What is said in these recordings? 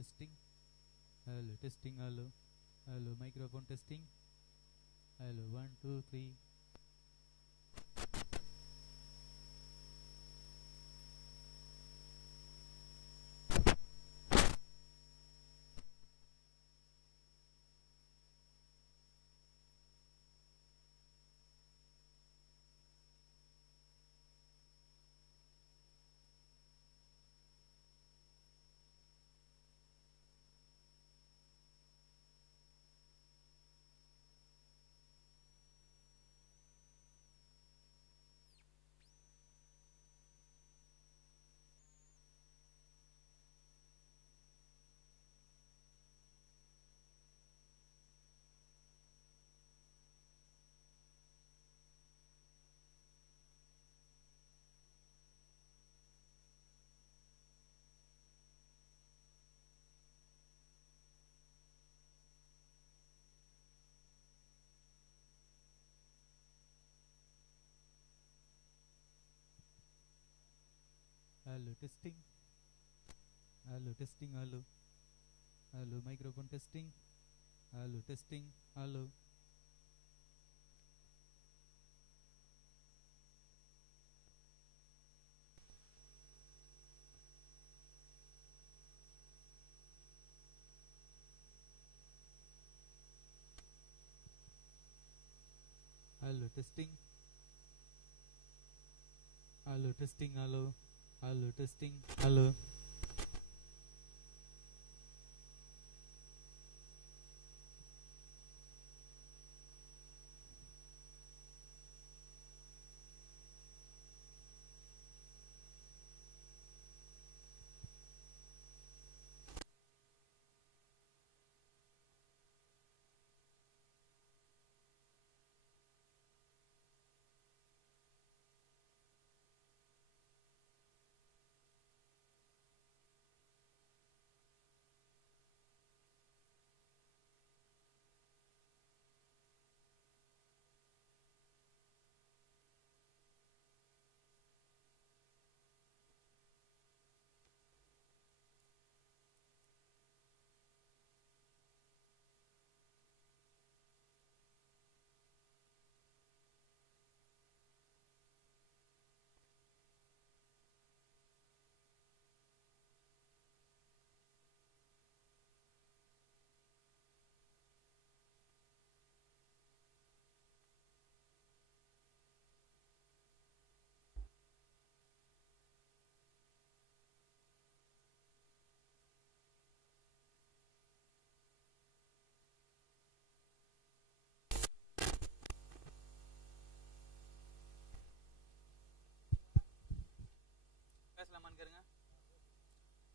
testing. Hello, testing. Hello. Hello, microphone testing. Hello, 1, 2, 3. Hello, testing. Hello, testing. Hello. Hello, microphone testing. Hello, testing. Hello. Hello, testing. Hello, testing. Hello. Hello, testing. Hello.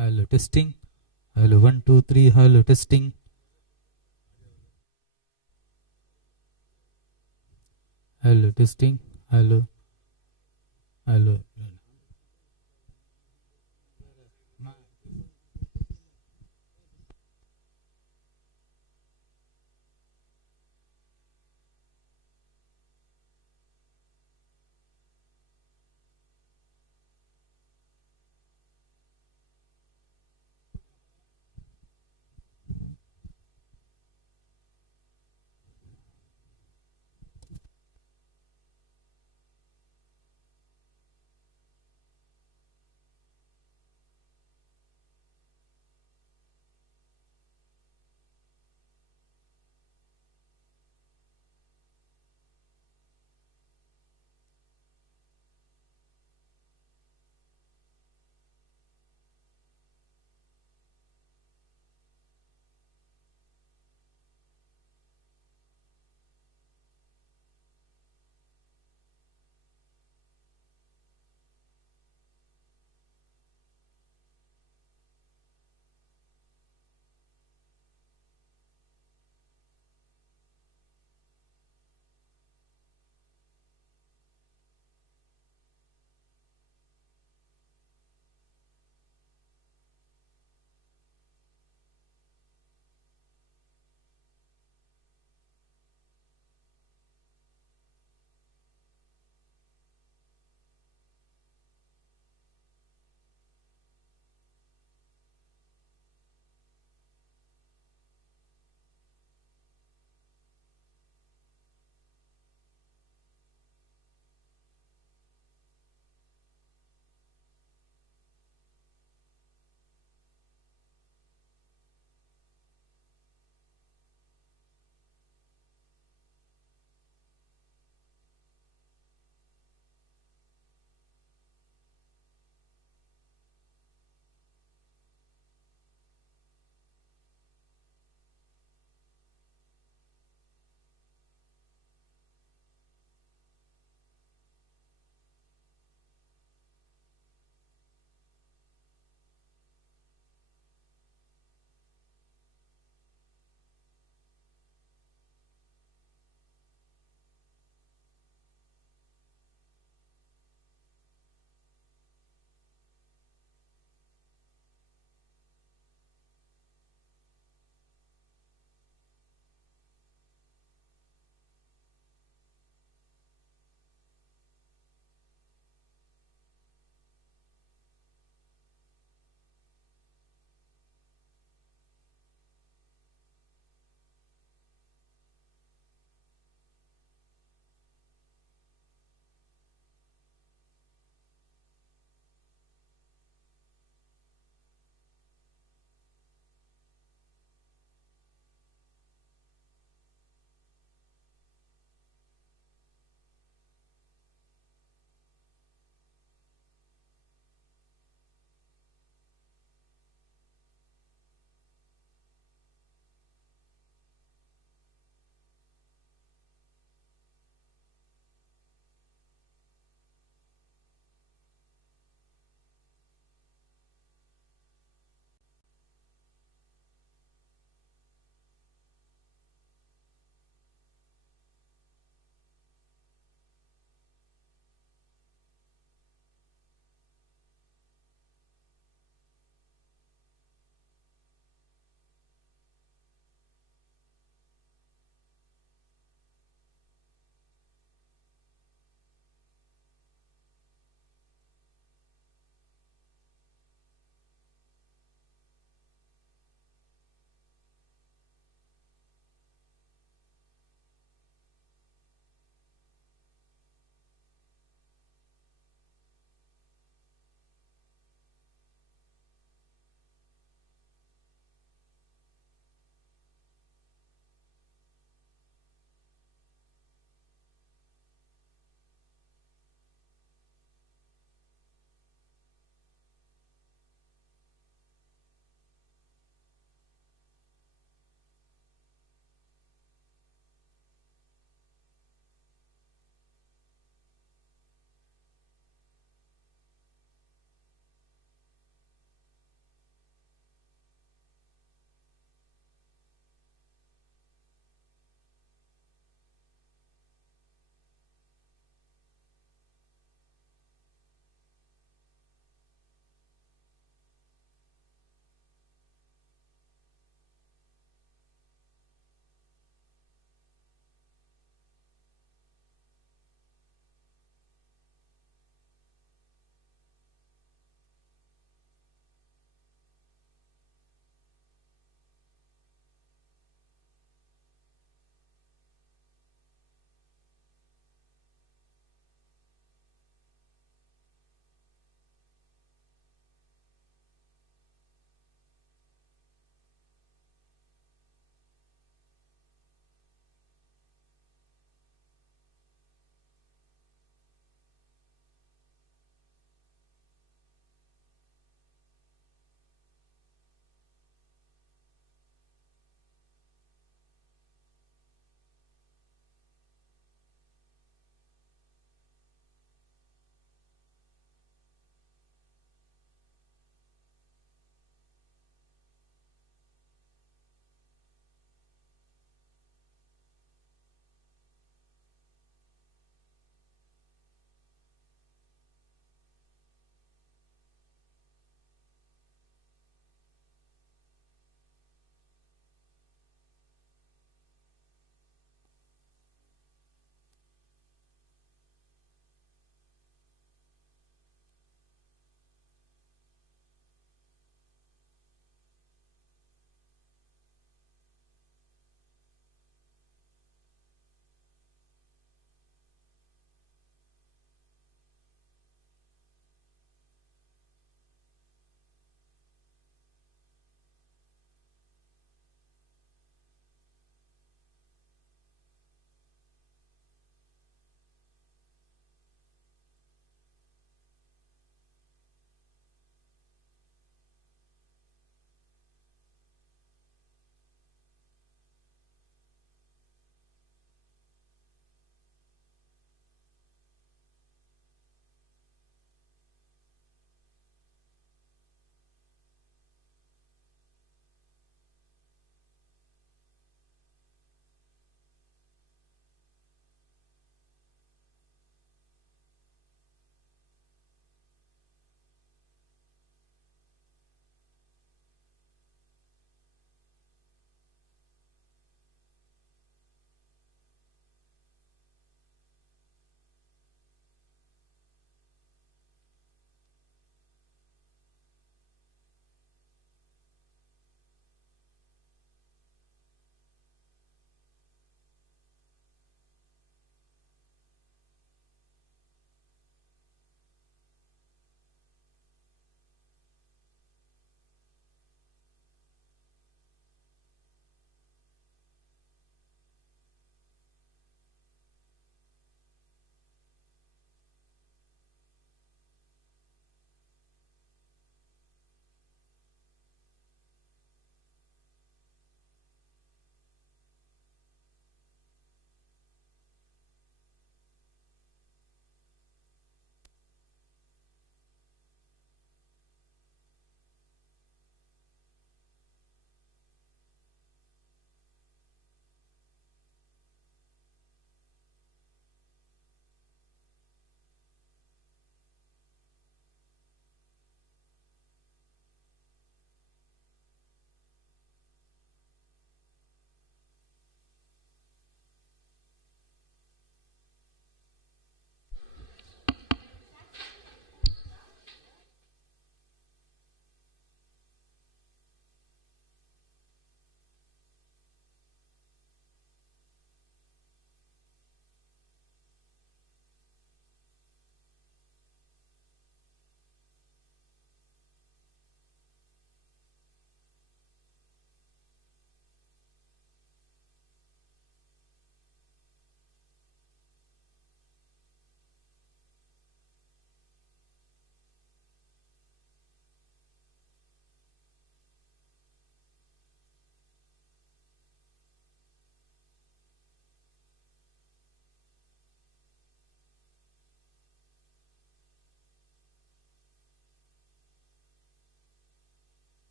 Hello, testing. Hello, 1, 2, 3. Hello, testing. Hello, testing. Hello. Hello.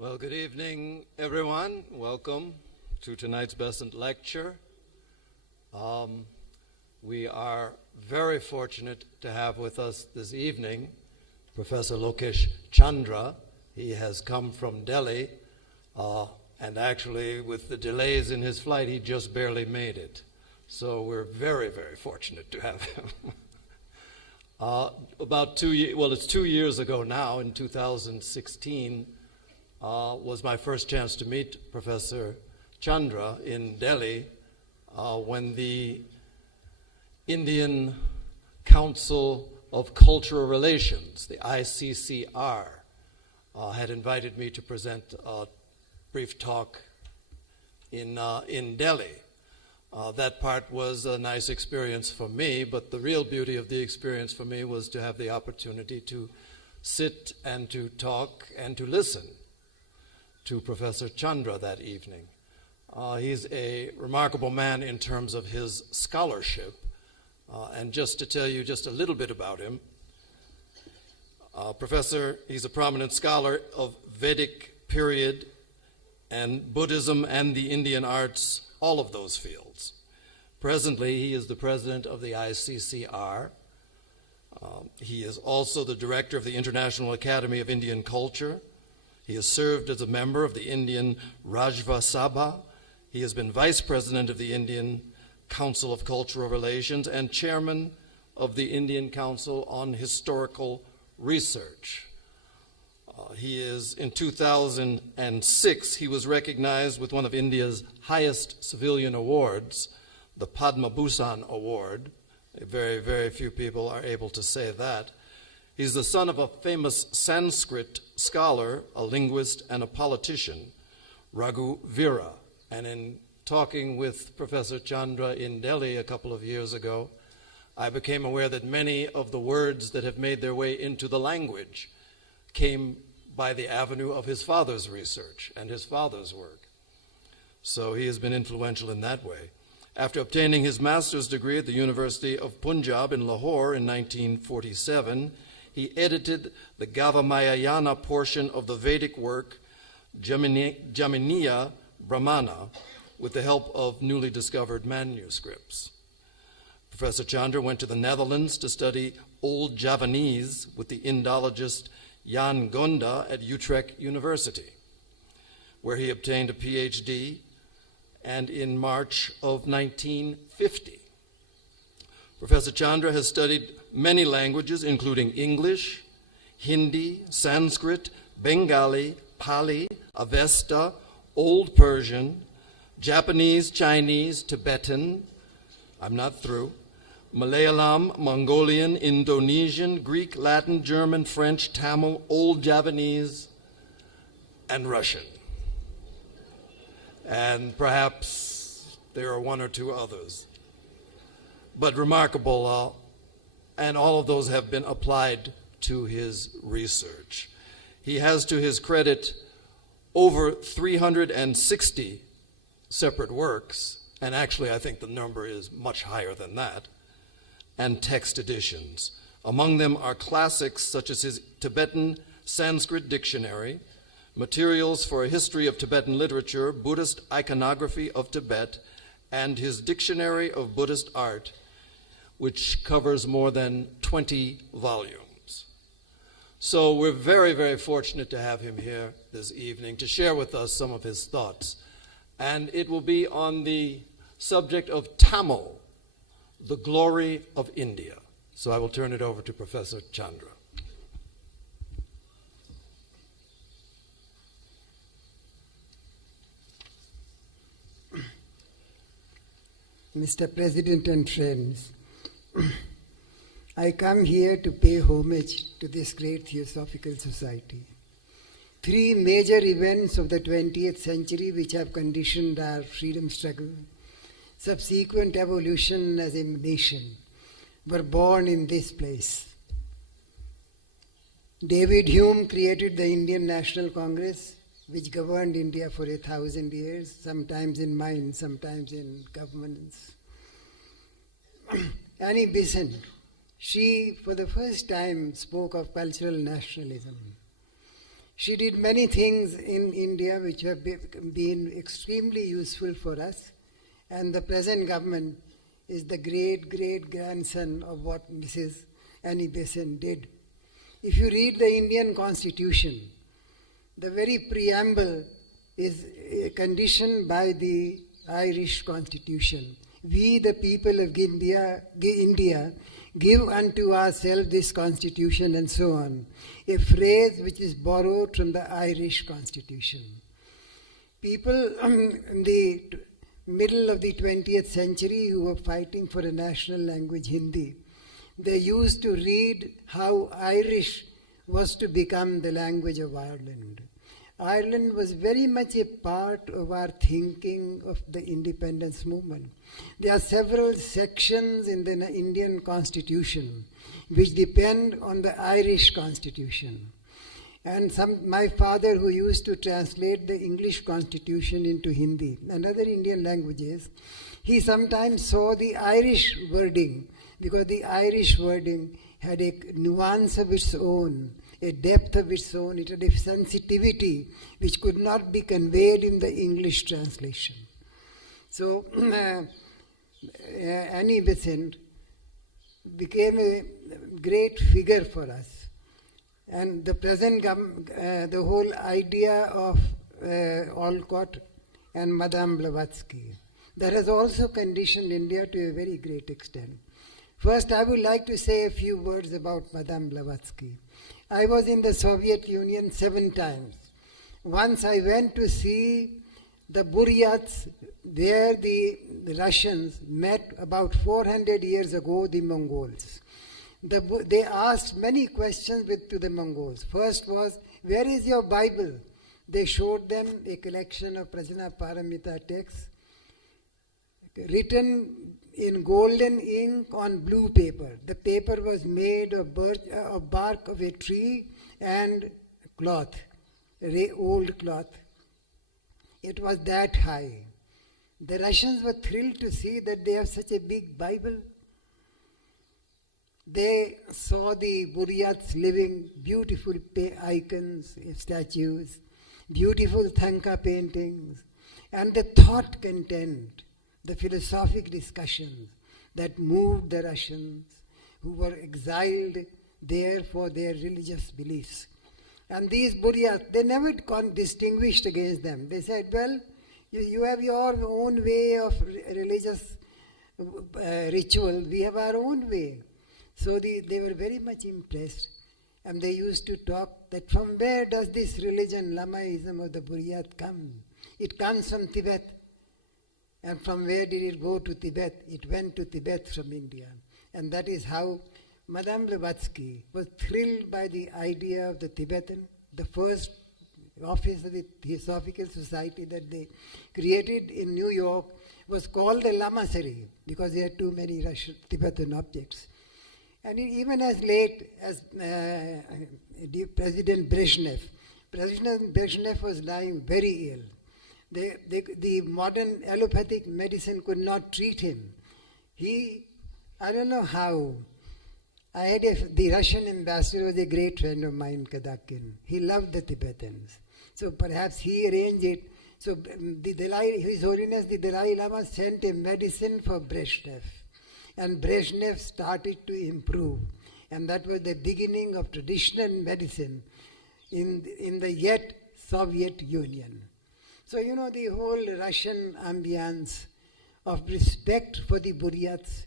Well, good evening, everyone. Welcome to tonight's Besant lecture. We are very fortunate to have with us this evening Professor Lokesh Chandra. He has come from Delhi, and actually with the delays in his flight, he just barely made it. So we're very, very fortunate to have him. It's 2 years ago now, in 2016, was my first chance to meet Professor Chandra in Delhi when the Indian Council of Cultural Relations, the ICCR, had invited me to present a brief talk in Delhi. That part was a nice experience for me, but the real beauty of the experience for me was to have the opportunity to sit and to talk and to listen to Professor Chandra that evening. He's a remarkable man in terms of his scholarship. And just to tell you just a little bit about him, he's a prominent scholar of Vedic period and Buddhism and the Indian arts, all of those fields. Presently, he is the president of the ICCR. He is also the director of the International Academy of Indian Culture. He has served as a member of the Indian Rajva Sabha. He has been vice president of the Indian Council of Cultural Relations and chairman of the Indian Council on Historical Research. In 2006, he was recognized with one of India's highest civilian awards, the Padma Bhushan Award. Very, very few people are able to say that. He's the son of a famous Sanskrit scholar, a linguist, and a politician, Raghu Veera. And in talking with Professor Chandra in Delhi a couple of years ago, I became aware that many of the words that have made their way into the language came by the avenue of his father's research and his father's work. So he has been influential in that way. After obtaining his master's degree at the University of Punjab in Lahore in 1947, he edited the Gavamayana portion of the Vedic work Jaminiya Brahmana with the help of newly discovered manuscripts. Professor Chandra went to the Netherlands to study Old Javanese with the Indologist Jan Gonda at Utrecht University, where he obtained a PhD, and in March of 1950. Professor Chandra has studied many languages, including English, Hindi, Sanskrit, Bengali, Pali, Avesta, Old Persian, Japanese, Chinese, Tibetan, I'm not through, Malayalam, Mongolian, Indonesian, Greek, Latin, German, French, Tamil, Old Javanese, and Russian. And perhaps there are one or two others. But remarkable, and all of those have been applied to his research. He has, to his credit, over 360 separate works, and actually I think the number is much higher than that, and text editions. Among them are classics such as his Tibetan Sanskrit Dictionary, materials for a history of Tibetan literature, Buddhist iconography of Tibet, and his Dictionary of Buddhist Art, which covers more than 20 volumes. So we're very, very fortunate to have him here this evening to share with us some of his thoughts. And it will be on the subject of Tamil, the glory of India. So I will turn it over to Professor Chandra. Mr. President and friends, I come here to pay homage to this great Theosophical Society. 3 major events of the 20th century which have conditioned our freedom struggle, subsequent evolution as a nation, were born in this place. David Hume created the Indian National Congress, which governed India for 1,000 years, sometimes in mind, sometimes in governance. Annie Besant, she for the first time spoke of cultural nationalism. She did many things in India which have been extremely useful for us, and the present government is the great-great-grandson of what Mrs. Annie Besant did. If you read the Indian Constitution, the very preamble is conditioned by the Irish Constitution. We, the people of India, give unto ourselves this Constitution, and so on. A phrase which is borrowed from the Irish Constitution. People in the middle of the 20th century who were fighting for a national language, Hindi, they used to read how Irish was to become the language of Ireland. Ireland was very much a part of our thinking of the independence movement. There are several sections in the Indian Constitution which depend on the Irish Constitution. And my father, who used to translate the English Constitution into Hindi and other Indian languages, he sometimes saw the Irish wording, because the Irish wording had a nuance of its own, a depth of its own. It had a sensitivity which could not be conveyed in the English translation. So Annie Besant became a great figure for us. And the present the whole idea of Olcott and Madame Blavatsky, that has also conditioned India to a very great extent. First, I would like to say a few words about Madame Blavatsky. I was in the Soviet Union 7 times. Once I went to see the Buryats, where the Russians met about 400 years ago the Mongols. They asked many questions to the Mongols. First was, where is your Bible? They showed them a collection of Prajna Paramita texts written in golden ink on blue paper. The paper was made of bark of a tree and cloth, old cloth. It was that high. The Russians were thrilled to see that they have such a big Bible. They saw the Buryats living, beautiful icons, statues, beautiful Thanka paintings, and the thought content, the philosophic discussions that moved the Russians who were exiled there for their religious beliefs. And these Buryats, they never distinguished against them. They said, well, you have your own way of religious ritual, we have our own way. So they were very much impressed, and they used to talk that from where does this religion, Lamaism of the Buryat, come? It comes from Tibet. And from where did it go to Tibet? It went to Tibet from India. And that is how Madame Blavatsky was thrilled by the idea of the Tibetan. The first office of the Theosophical Society that they created in New York was called the Lamasery, because they had too many Russian Tibetan objects. And even as late as President Brezhnev was lying very ill. The modern allopathic medicine could not treat him. I don't know how. The Russian ambassador was a great friend of mine, Kadakin. He loved the Tibetans. So perhaps he arranged it. So His Holiness the Dalai Lama sent a medicine for Brezhnev. And Brezhnev started to improve. And that was the beginning of traditional medicine in the yet Soviet Union. So, the whole Russian ambience of respect for the Buryats,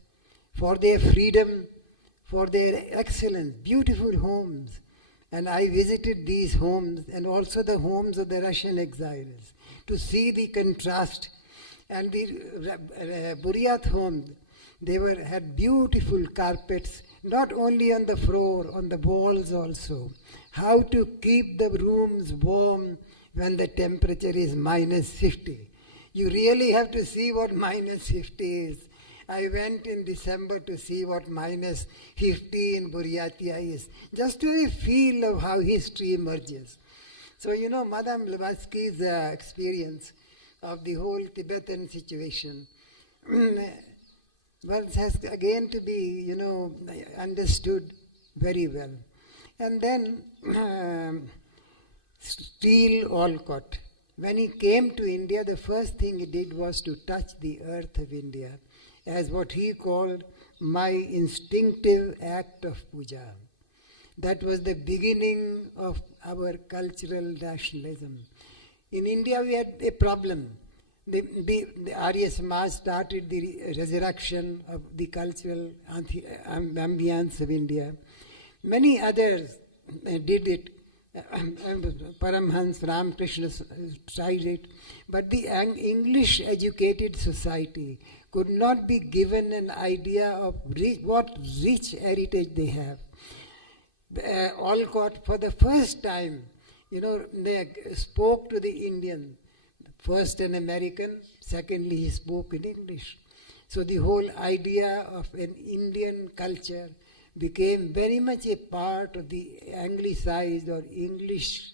for their freedom, for their excellence, beautiful homes. And I visited these homes and also the homes of the Russian exiles to see the contrast. And the Buryat homes, they had beautiful carpets, not only on the floor, on the walls also. How to keep the rooms warm when the temperature is minus 50. You really have to see what minus 50 is. I went in December to see what minus 50 in Buryatia is, just to a feel of how history emerges. So, Madame Blavatsky's experience of the whole Tibetan situation has again to be, understood very well. And then Steele Olcott. When he came to India, the first thing he did was to touch the earth of India as what he called my instinctive act of puja. That was the beginning of our cultural nationalism. In India, we had a problem. The Arya Samaj started the resurrection of the cultural ambience of India. Many others did it. Paramhans, Ramakrishna tried it. But the English educated society could not be given an idea of what rich heritage they have. Olcott, for the first time, they spoke to the Indian. First an American, secondly he spoke in English. So the whole idea of an Indian culture became very much a part of the anglicized or English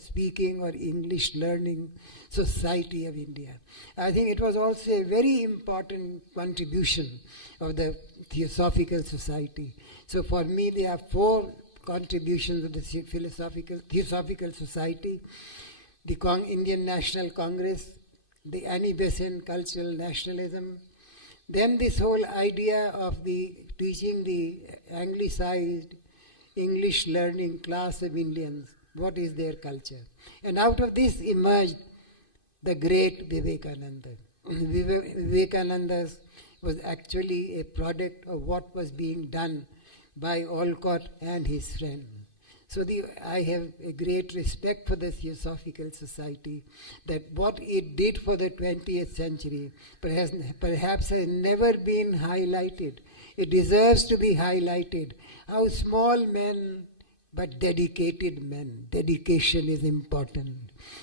speaking or English learning society of India. I think it was also a very important contribution of the Theosophical Society. So for me there are 4 contributions of the Theosophical Society: the Indian National Congress, the Besant cultural nationalism, then this whole idea of the teaching the anglicized English learning class of Indians, what is their culture. And out of this emerged the great Vivekananda. Vivekananda was actually a product of what was being done by Olcott and his friend. So I have a great respect for the Theosophical Society, that what it did for the 20th century perhaps has never been highlighted. It deserves to be highlighted. How small men, but dedicated men. Dedication is important.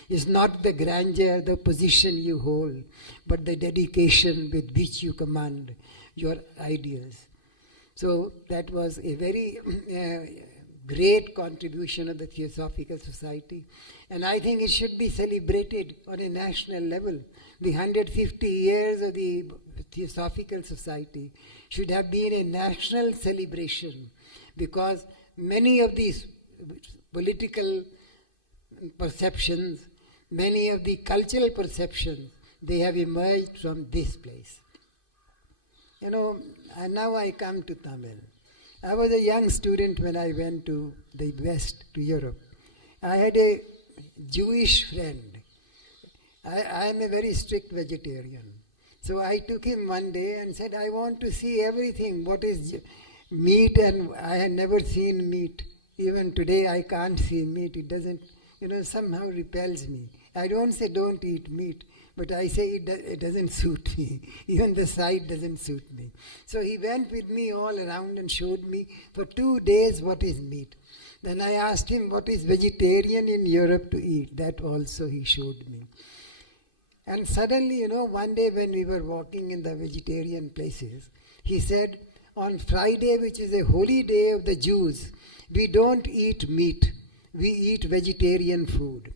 It's not the grandeur, the position you hold, but the dedication with which you command your ideas. So that was a very great contribution of the Theosophical Society, and I think it should be celebrated on a national level. The 150 years of the Theosophical Society should have been a national celebration, because many of these political perceptions, many of the cultural perceptions, they have emerged from this place. And now I come to Tamil. I was a young student when I went to the West, to Europe. I had a Jewish friend. I am a very strict vegetarian. So I took him one day and said, I want to see everything, what is meat, and I had never seen meat. Even today I can't see meat. It doesn't, somehow repels me. I don't say don't eat meat, but I say it doesn't suit me. Even the sight doesn't suit me. So he went with me all around and showed me for 2 days what is meat. Then I asked him what is vegetarian in Europe to eat. That also he showed me. And suddenly, one day when we were walking in the vegetarian places, he said, on Friday, which is a holy day of the Jews, we don't eat meat. We eat vegetarian food.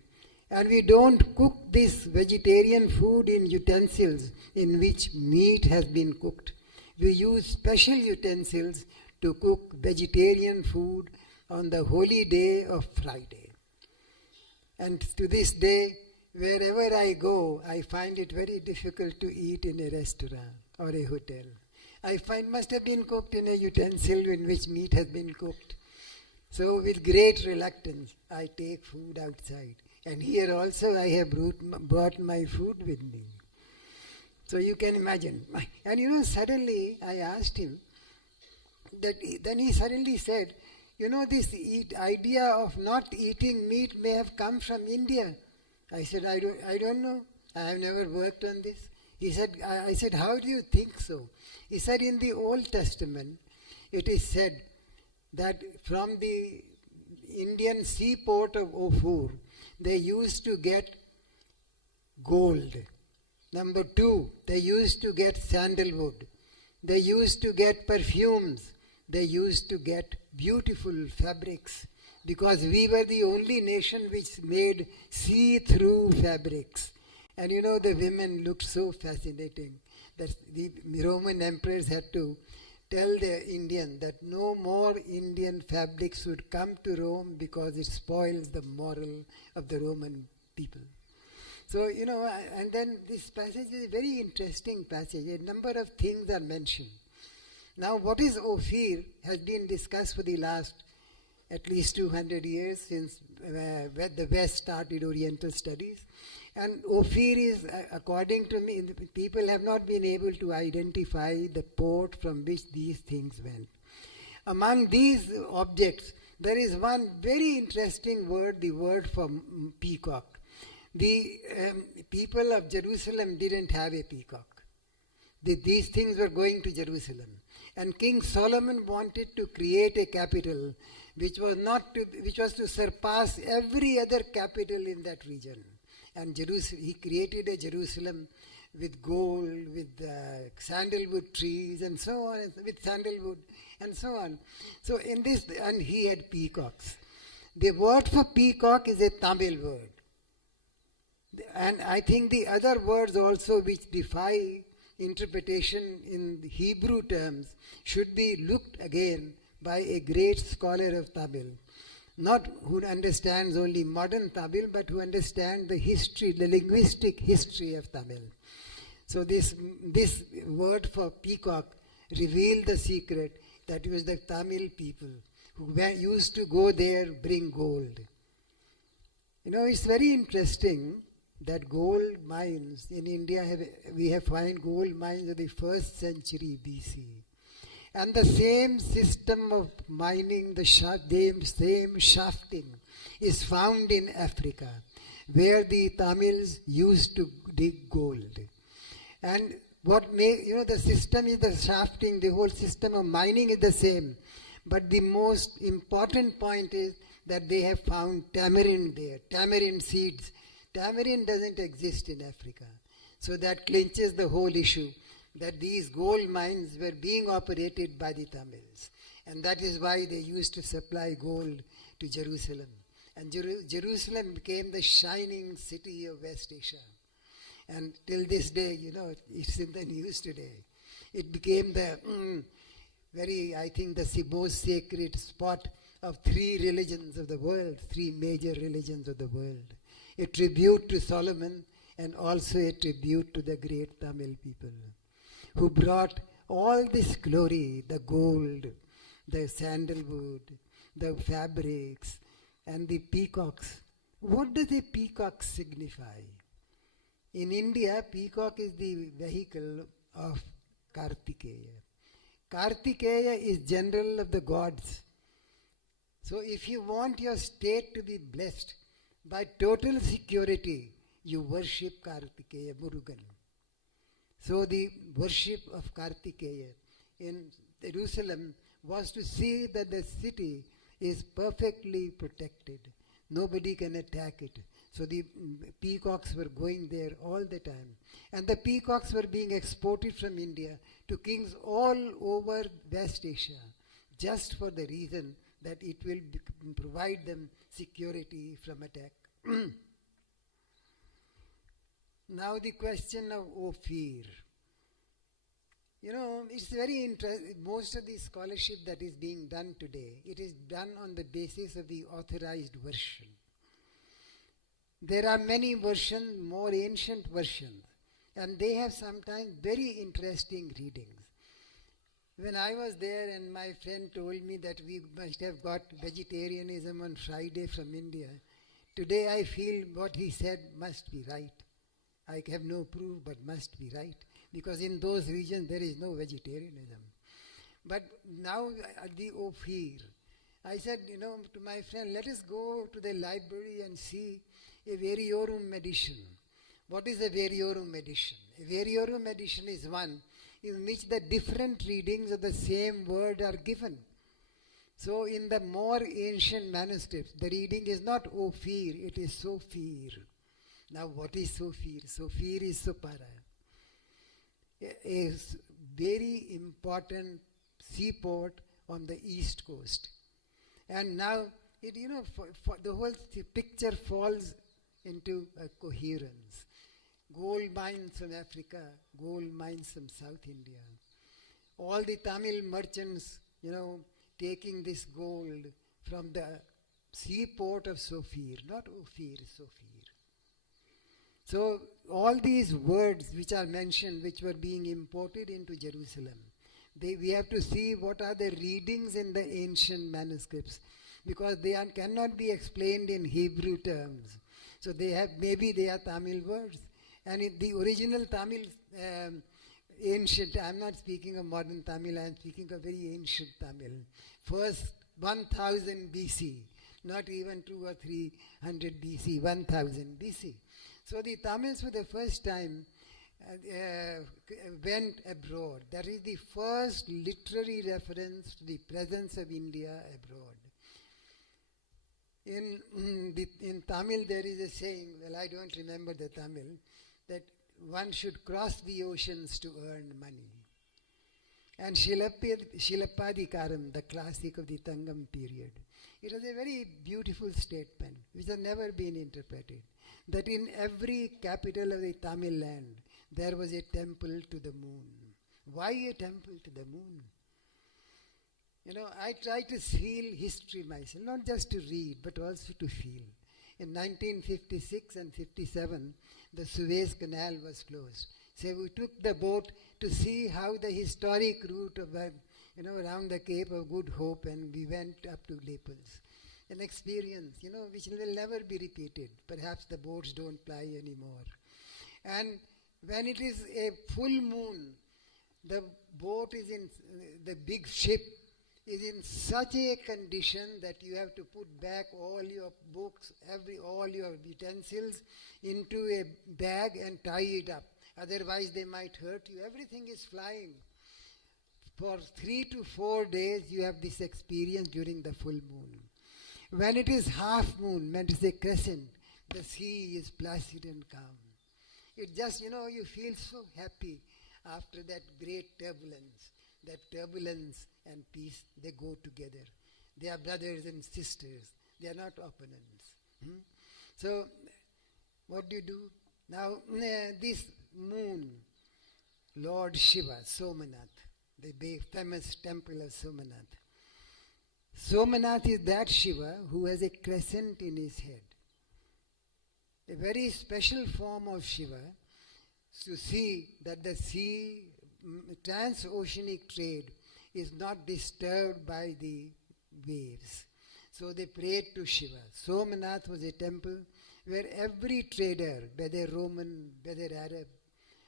And we don't cook this vegetarian food in utensils in which meat has been cooked. We use special utensils to cook vegetarian food on the holy day of Friday. And to this day, wherever I go, I find it very difficult to eat in a restaurant or a hotel. I find must have been cooked in a utensil in which meat has been cooked. So with great reluctance, I take food outside. And here also I have brought my food with me. So you can imagine. And suddenly I asked him, then he suddenly said, this idea of not eating meat may have come from India. I said, I don't know. I have never worked on this. He said, I said, how do you think so? He said, in the Old Testament, it is said that from the Indian seaport of Ophir, they used to get gold. Number 2, they used to get sandalwood. They used to get perfumes. They used to get beautiful fabrics, because we were the only nation which made see-through fabrics. And the women looked so fascinating that the Roman emperors had to tell the Indian that no more Indian fabrics would come to Rome because it spoils the moral of the Roman people. So, and then this passage is a very interesting passage. A number of things are mentioned. Now, what is Ophir has been discussed for the last at least 200 years since the West started Oriental studies. And Ophir is, according to me, people have not been able to identify the port from which these things went. Among these objects, there is one very interesting word, the word for peacock. The people of Jerusalem didn't have a peacock. These things were going to Jerusalem. And King Solomon wanted to create a capital which was to surpass every other capital in that region. And he created a Jerusalem with gold, with sandalwood trees, and so on, with sandalwood, and so on. So and he had peacocks. The word for peacock is a Tamil word. And I think the other words also which defy interpretation in Hebrew terms should be looked again by a great scholar of Tamil. Not who understands only modern Tamil, but who understands the history, the linguistic history of Tamil. So this word for peacock revealed the secret that it was the Tamil people who used to go there, bring gold. It's very interesting that gold mines in India, we have found gold mines of the 1st century BC. And the same system of mining, the same shafting is found in Africa, where the Tamils used to dig gold. And the system is the shafting, the whole system of mining is the same. But the most important point is that they have found tamarind there, tamarind seeds. Tamarind doesn't exist in Africa. So that clinches the whole issue, that these gold mines were being operated by the Tamils. And that is why they used to supply gold to Jerusalem. And Jerusalem became the shining city of West Asia. And till this day, it's in the news today. It became the the most sacred spot of 3 religions of the world, 3 major religions of the world. A tribute to Solomon and also a tribute to the great Tamil people who brought all this glory, the gold, the sandalwood, the fabrics, and the peacocks. What does a peacock signify? In India, peacock is the vehicle of Kartikeya. Kartikeya is general of the gods. So if you want your state to be blessed by total security, you worship Kartikeya, Murugan. So the worship of Kartikeya in Jerusalem was to see that the city is perfectly protected. Nobody can attack it. So the peacocks were going there all the time. And the peacocks were being exported from India to kings all over West Asia, just for the reason that it will provide them security from attack. Now the question of Ophir. It's very interesting. Most of the scholarship that is being done today, it is done on the basis of the authorized version. There are many versions, more ancient versions, and they have sometimes very interesting readings. When I was there and my friend told me that we must have got vegetarianism on Friday from India, today I feel what he said must be right. I have no proof, but must be right, because in those regions there is no vegetarianism. But now the Ophir, I said, to my friend, let us go to the library and see a variorum edition. What is a variorum edition? A variorum edition is one in which the different readings of the same word are given. So in the more ancient manuscripts, the reading is not Ophir, it is Sophir. Now what is Sophir? Sophir is Sopara, a very important seaport on the east coast. And now, the whole picture falls into a coherence. Gold mines from Africa, gold mines from South India. all the Tamil merchants, taking this gold from the seaport of Sofir, not Ophir, Sofir. So all these words which are mentioned, which were being imported into Jerusalem, we have to see what are the readings in the ancient manuscripts, because they cannot be explained in Hebrew terms. So maybe they are Tamil words. And in the original Tamil, ancient, I am not speaking of modern Tamil, I am speaking of very ancient Tamil. First 1000 BC, not even 200 or 300 BC, 1000 BC. So the Tamils for the first time went abroad. That is the first literary reference to the presence of India abroad. In Tamil there is a saying, well, I don't remember the Tamil, that one should cross the oceans to earn money. And Shilapadikaram, the classic of the Tangam period, it was a very beautiful statement which has never been interpreted, that in every capital of the Tamil land there was a temple to the moon. Why a temple to the moon? I try to feel history myself, not just to read, but also to feel. In 1956 and 57, the Suez Canal was closed. So we took the boat to see how the historic route of, around the Cape of Good Hope, and we went up to Naples. An experience, which will never be repeated. Perhaps the boats don't ply anymore. And when it is a full moon, the boat is the big ship is in such a condition that you have to put back all your books, all your utensils into a bag and tie it up. Otherwise they might hurt you. Everything is flying. For 3 to 4 days you have this experience during the full moon. When it is half moon, when it is a crescent, the sea is placid and calm. It just, you feel so happy after that great turbulence. That turbulence and peace, they go together. They are brothers and sisters. They are not opponents. So, what do you do? Now, this moon, Lord Shiva, Somanath, the famous temple of Somanath. Somanath is that Shiva who has a crescent in his head. A very special form of Shiva to see that the sea, transoceanic trade is not disturbed by the waves. So they prayed to Shiva. Somanath was a temple where every trader, whether Roman, whether Arab,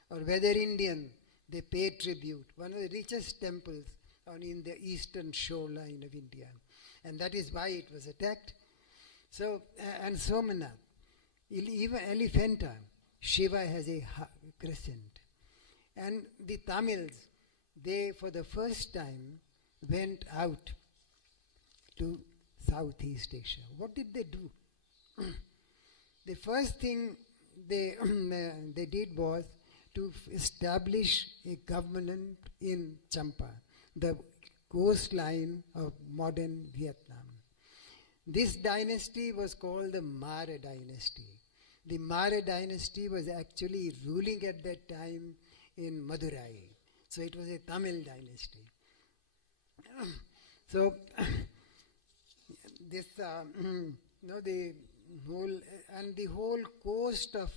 or whether Indian, they paid tribute. One of the richest temples in the eastern shoreline of India. And that is why it was attacked. So, and Somanath, even Elephanta, Shiva has a crescent. And the Tamils, they for the first time went out to Southeast Asia. What did they do? The first thing they did was to establish a government in Champa, the coastline of modern Vietnam. This dynasty was called the Mara dynasty. The Mara dynasty was actually ruling at that time in Madurai. So it was a Tamil dynasty. So this, the whole coast of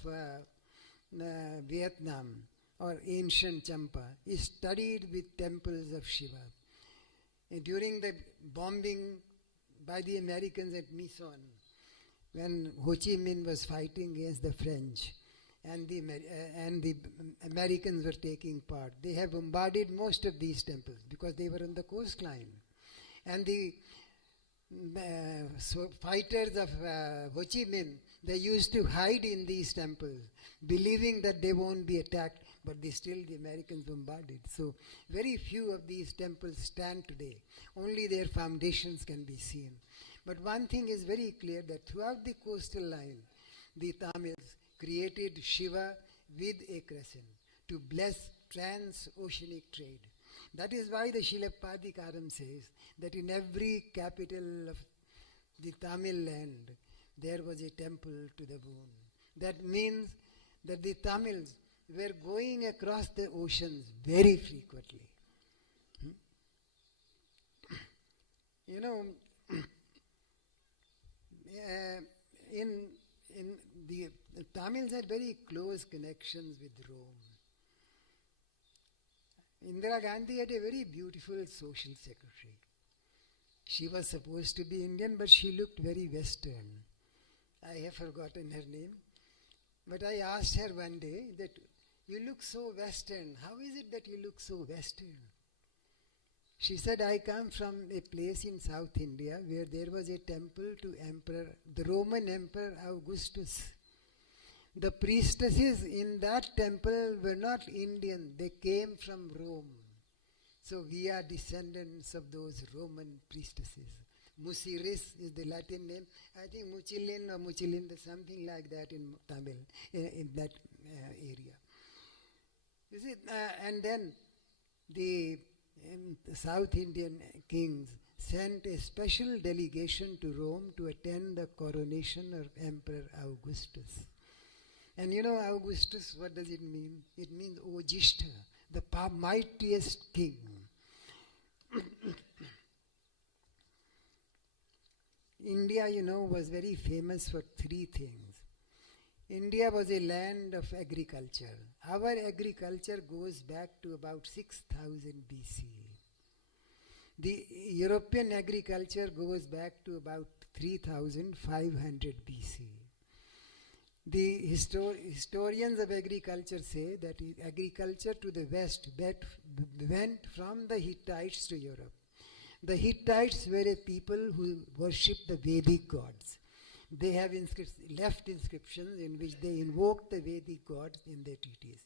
Vietnam or ancient Champa is studded with temples of Shiva. And during the bombing by the Americans at Mission, when Ho Chi Minh was fighting against the French, and the Americans were taking part, they have bombarded most of these temples because they were on the coastline. And the fighters of Ho Chi Minh, they used to hide in these temples, believing that they won't be attacked, but the Americans bombarded. So very few of these temples stand today. Only their foundations can be seen. But one thing is very clear, that throughout the coastal line, the Tamils created Shiva with a crescent to bless transoceanic trade. That is why the Shilapadikaram says that in every capital of the Tamil land, there was a temple to the moon. That means that the Tamils were going across the oceans very frequently. You know, in the Tamils had very close connections with Rome. Indira Gandhi had a very beautiful social secretary. She was supposed to be Indian, but she looked very Western. I have forgotten her name. But I asked her one day that, you look so Western. How is it that you look so Western? She said, I come from a place in South India where there was a temple to the Roman Emperor Augustus. The priestesses in that temple were not Indian, they came from Rome. So we are descendants of those Roman priestesses. Musiris is the Latin name. I think Muchilin or Muchilin, something like that in Tamil, in that area. You see, and then the South Indian kings sent a special delegation to Rome to attend the coronation of Emperor Augustus. And you know Augustus, what does it mean? It means Ojishta, the mightiest king. India, you know, was very famous for three things. India was a land of agriculture. Our agriculture goes back to about 6000 BC. The European agriculture goes back to about 3500 BC. The historians of agriculture say that agriculture to the west went from the Hittites to Europe. The Hittites were a people who worshipped the Vedic gods. They have left inscriptions in which they invoke the Vedic gods in their treaties.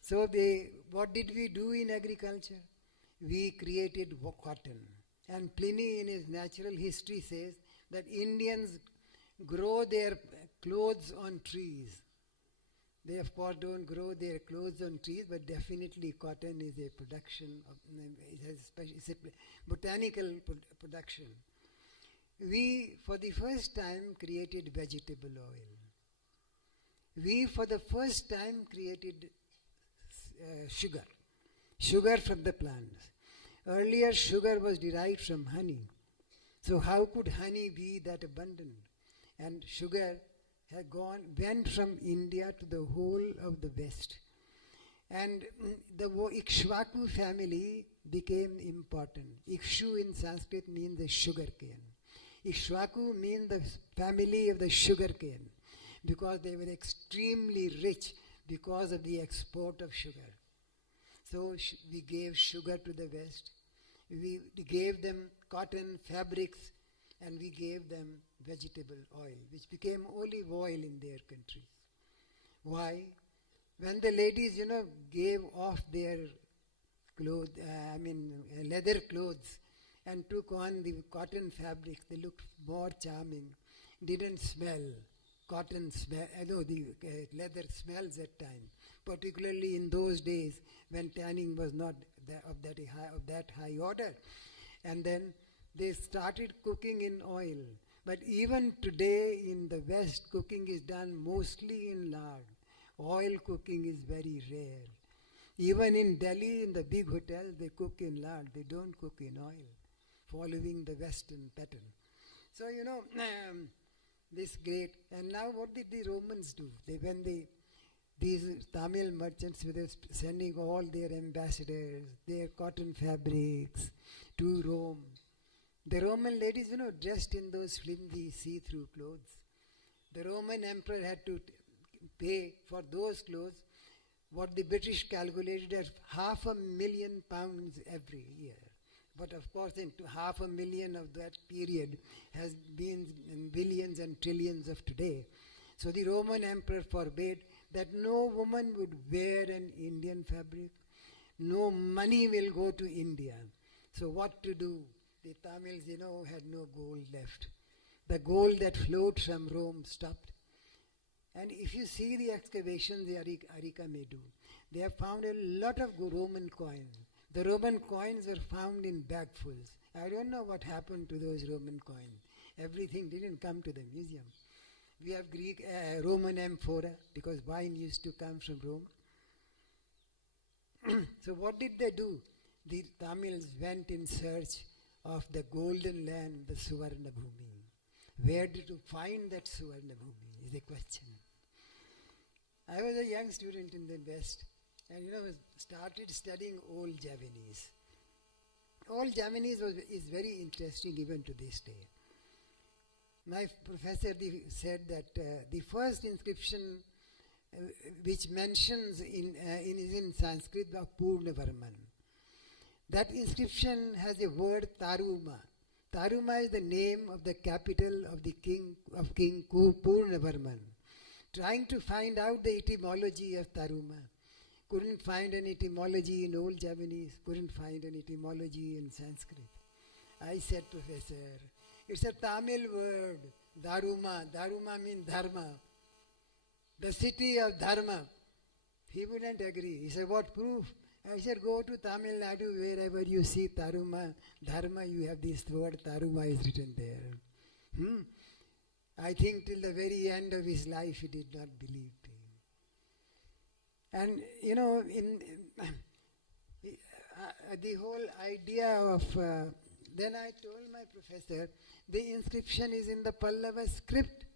So what did we do in agriculture? We created cotton. And Pliny in his natural history says that Indians grow their clothes on trees. They of course don't grow their clothes on trees, but definitely cotton is a production, it's a botanical production. We for the first time created vegetable oil. We for the first time created sugar from the plants. Earlier sugar was derived from honey. So how could honey be that abundant? And sugar went from India to the whole of the West. And the Ikshvaku family became important. Ikshu in Sanskrit means the sugar cane. Ikshvaku means the family of the sugar cane, because they were extremely rich because of the export of sugar. So we gave sugar to the West. We gave them cotton, fabrics, and we gave them vegetable oil, which became olive oil in their countries. Why? When the ladies, gave off their leather clothes and took on the cotton fabrics, they looked more charming, didn't smell. The leather smells at times, particularly in those days when tanning was not of that high order. And then they started cooking in oil. But even today in the West, cooking is done mostly in lard. Oil cooking is very rare. Even in Delhi, in the big hotels, they cook in lard. They don't cook in oil, following the Western pattern. So, this great. And now what did the Romans do? These Tamil merchants were sending all their ambassadors, their cotton fabrics to Rome. The Roman ladies, dressed in those flimsy see-through clothes. The Roman emperor had to pay for those clothes what the British calculated as £500,000 every year. But of course, $500,000 of that period has been in billions and trillions of today. So the Roman emperor forbade that no woman would wear an Indian fabric. No money will go to India. So what to do? The Tamils, had no gold left. The gold that flowed from Rome stopped. And if you see the excavations the Arika may do, they have found a lot of Roman coins. The Roman coins were found in bagfuls. I don't know what happened to those Roman coins. Everything didn't come to the museum. We have Roman amphora, because wine used to come from Rome. So what did they do? the Tamils went in search of the golden land, the Suvarna Bhumi. Where did you find that Suvarna Bhumi is the question. I was a young student in the West and started studying Old Javanese. Old Javanese is very interesting even to this day. My professor said that the first inscription which mentions is in Sanskrit of Purnavarman. That inscription has a word Taruma. Taruma is the name of the capital of the king Purnavarman. Trying to find out the etymology of Taruma. Couldn't find an etymology in Old Javanese, couldn't find an etymology in Sanskrit. I said, Professor, it's a Tamil word, Daruma. Daruma means Dharma. The city of Dharma. He wouldn't agree. He said, what proof? I said, go to Tamil Nadu, wherever you see Taruma, Dharma, you have this word Taruma is written there. I think till the very end of his life he did not believe me. And the whole idea of, then I told my professor, the inscription is in the Pallava script.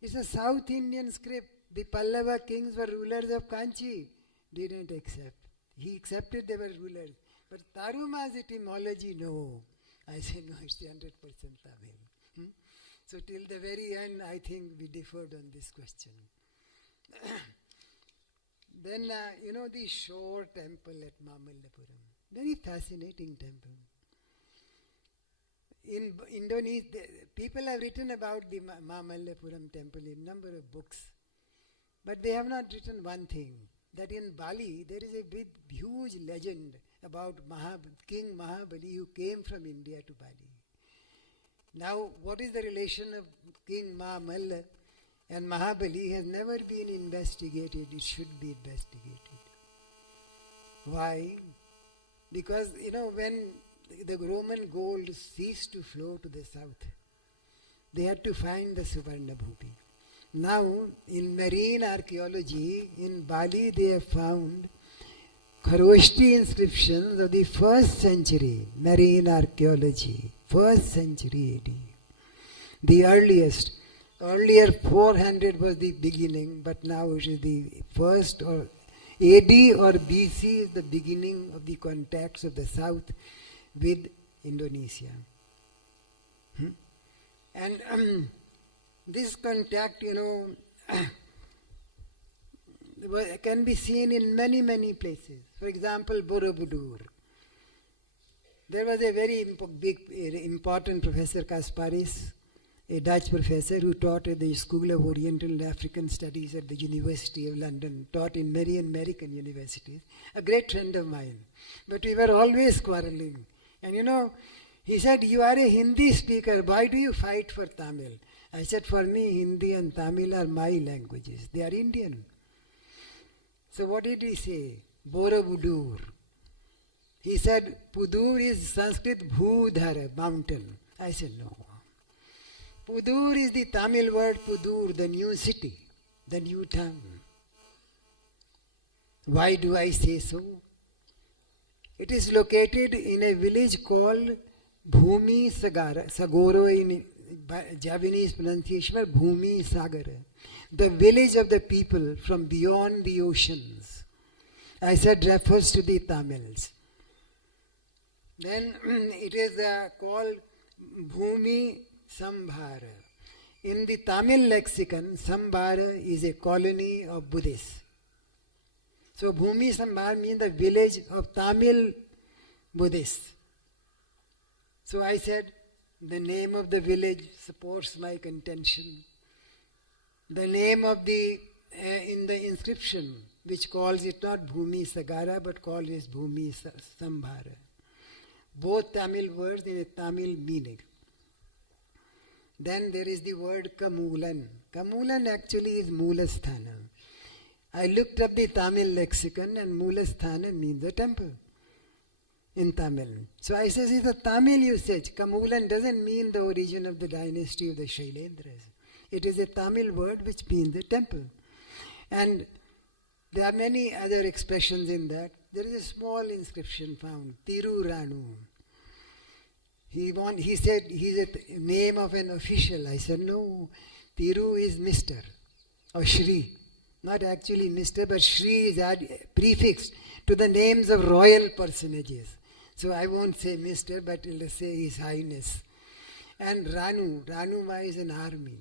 It's a South Indian script. The Pallava kings were rulers of Kanchi. Didn't accept. He accepted they were rulers. But Taruma's etymology, no. I said, no, it's 100% Tamil. So till the very end, I think we differed on this question. Then, the Shore temple at Mamallapuram. Very fascinating temple. In Indonesia, people have written about the Mamallapuram temple in a number of books. But they have not written one thing. That in Bali, there is a big, huge legend about King Mahabali who came from India to Bali. Now, what is the relation of King Mahamalla and Mahabali has never been investigated. It should be investigated. Why? Because, when the Roman gold ceased to flow to the south, they had to find the Suvarna Bhumi. Now, in marine archaeology, in Bali they have found Kharoshti inscriptions of the 1st century, marine archaeology, 1st century AD. The earliest. Earlier 400 was the beginning, but now it is the first, or AD or BC is the beginning of the contacts of the south with Indonesia. And this contact, can be seen in many, many places. For example, Borobudur. There was a very important Professor Kasparis, a Dutch professor who taught at the School of Oriental and African Studies at the University of London, taught in many American universities, a great friend of mine. But we were always quarreling. And he said, you are a Hindi speaker, why do you fight for Tamil? I said, for me, Hindi and Tamil are my languages. They are Indian. So what did he say? Borobudur. He said, Pudur is Sanskrit Bhudhara, mountain. I said, no. Pudur is the Tamil word Pudur, the new city, the new town. Why do I say so? It is located in a village called Bhumi Sagoro in Javanese pronunciation, Bhumi Sagara. The village of the people from beyond the oceans. I said refers to the Tamils. Then it is called Bhumi Sambhara. In the Tamil lexicon, Sambhara is a colony of Buddhists. So Bhumi Sambhara means the village of Tamil Buddhists. So I said, the name of the village supports my contention. The name of in the inscription, which calls it not Bhumi Sagara, but calls it Bhumi Sambhara. Both Tamil words in a Tamil meaning. Then there is the word Kamulan. Kamulan actually is Moolasthana. I looked up the Tamil lexicon and Moolasthana means a temple in Tamil. So I says it's a Tamil usage. Kamulan doesn't mean the origin of the dynasty of the Shailendras. It is a Tamil word which means a temple. And there are many other expressions in that. there is a small inscription found, Tiruranu. He said he's a name of an official. I said, no, Tiru is Mr. or Shri. Not actually Mr., but Shri is prefixed to the names of royal personages. So I won't say Mr., but I'll say His Highness. And Ranuma is an army.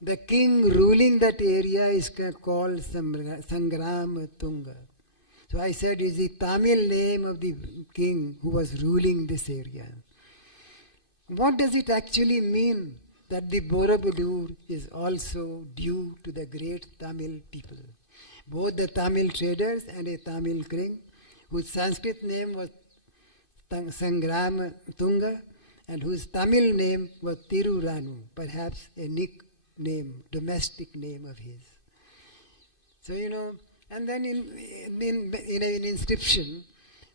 The king ruling that area is called Sangrama Tunga. So I said it's the Tamil name of the king who was ruling this area. What does it actually mean that the Borobudur is also due to the great Tamil people? Both the Tamil traders and a Tamil king, whose Sanskrit name was Sangrama Tunga, and whose Tamil name was Tiruranu, perhaps a nickname, domestic name of his. So, and then in an inscription,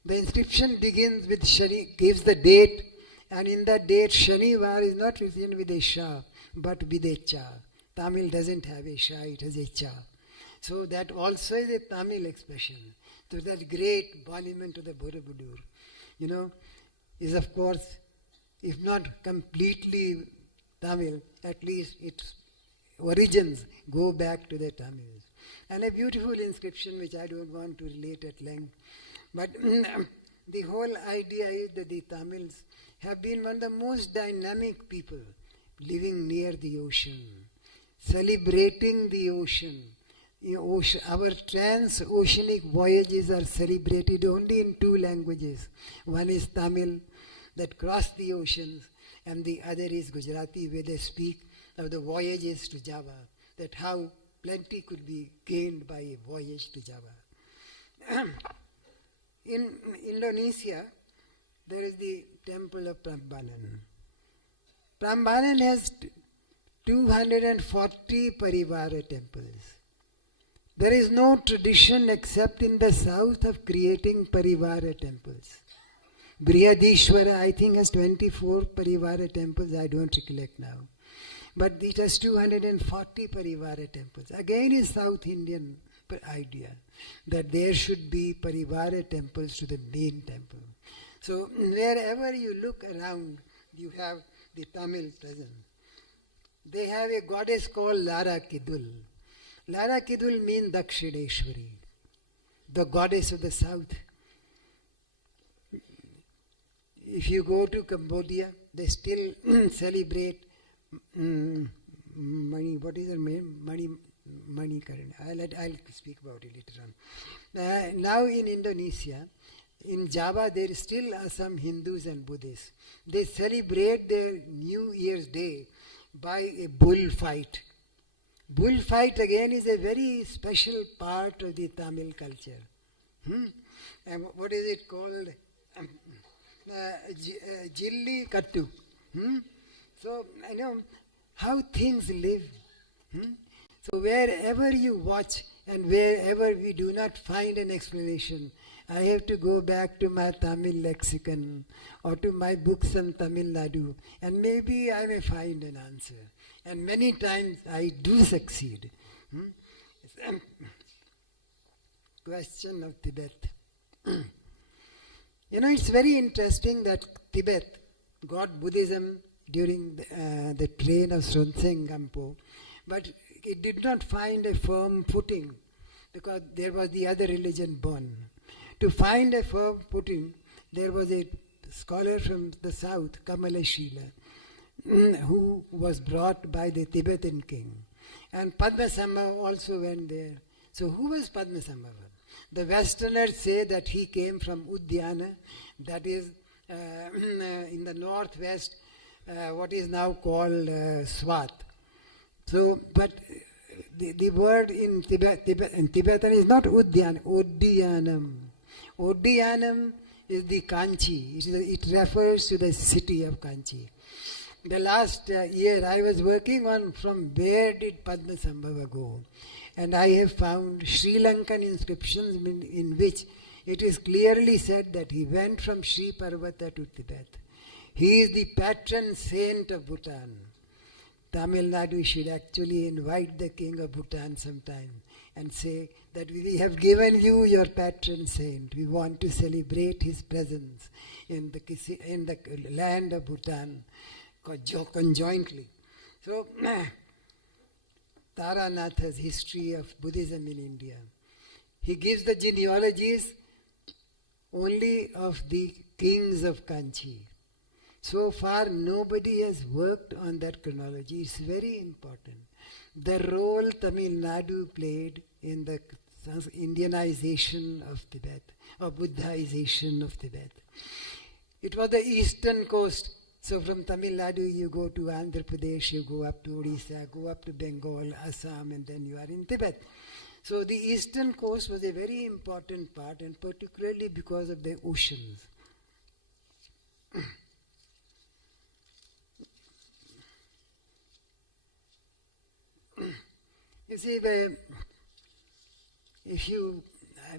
the inscription begins with Shani, gives the date, and in that date, Shanivar is not written with a Sha, but with a Cha. Tamil doesn't have a Sha, it has a Cha. So that also is a Tamil expression. So that great monument to the Borobudur, is of course, if not completely Tamil, at least its origins go back to the Tamils. And a beautiful inscription which I don't want to relate at length. But the whole idea is that the Tamils have been one of the most dynamic people living near the ocean, celebrating the ocean. Our trans-oceanic voyages are celebrated only in two languages. One is Tamil, that cross the oceans, and the other is Gujarati, where they speak of the voyages to Java, that how plenty could be gained by a voyage to Java. In Indonesia, there is the temple of Prambanan. Prambanan has 240 Parivara temples. There is no tradition except in the south of creating Parivara temples. Brihadishwara, I think, has 24 Parivara temples, I don't recollect now. But it has 240 Parivara temples. Again is South Indian idea that there should be Parivara temples to the main temple. So wherever you look around, you have the Tamil present. They have a goddess called Lara Kidul. Lara Kidul means Dakshineshwari, the goddess of the south. If you go to Cambodia, they still celebrate Mani, what is her name? Mani Karan. I'll speak about it later on. Now in Indonesia, in Java, there still are some Hindus and Buddhists. They celebrate their New Year's Day by a bullfight. Bullfight again is a very special part of the Tamil culture. And what is it called? Jilli Kattu. So, how things live. So wherever you watch and wherever we do not find an explanation, I have to go back to my Tamil lexicon or to my books on Tamil Nadu, and maybe I may find an answer. And many times I do succeed. Question of Tibet. It's very interesting that Tibet got Buddhism during the train of Sonseng Gampo, but it did not find a firm footing because there was the other religion born. To find a firm footing, there was a scholar from the south, Kamalashila, who was brought by the Tibetan king. And Padmasambhava also went there. So who was Padmasambhava? The Westerners say that he came from Udyana, that is in the northwest, what is now called Swat. So, but the word in Tibetan is not Udyan, Odyanam. Odyanam is the Kanchi. It refers to the city of Kanchi. The last year I was working on from where did Padmasambhava go. And I have found Sri Lankan inscriptions in which it is clearly said that he went from Sri Parvata to Tibet. He is the patron saint of Bhutan. Tamil Nadu should actually invite the king of Bhutan sometime and say that we have given you your patron saint. We want to celebrate his presence in the land of Bhutan conjointly. So, Taranatha's history of Buddhism in India. He gives the genealogies only of the kings of Kanchi. So far, nobody has worked on that chronology. It's very important. The role Tamil Nadu played in the Indianization of Tibet, or Buddhization of Tibet. It was the eastern coast. So from Tamil Nadu you go to Andhra Pradesh, you go up to Odisha, go up to Bengal, Assam, and then you are in Tibet. So the eastern coast was a very important part, and particularly because of the oceans. You see,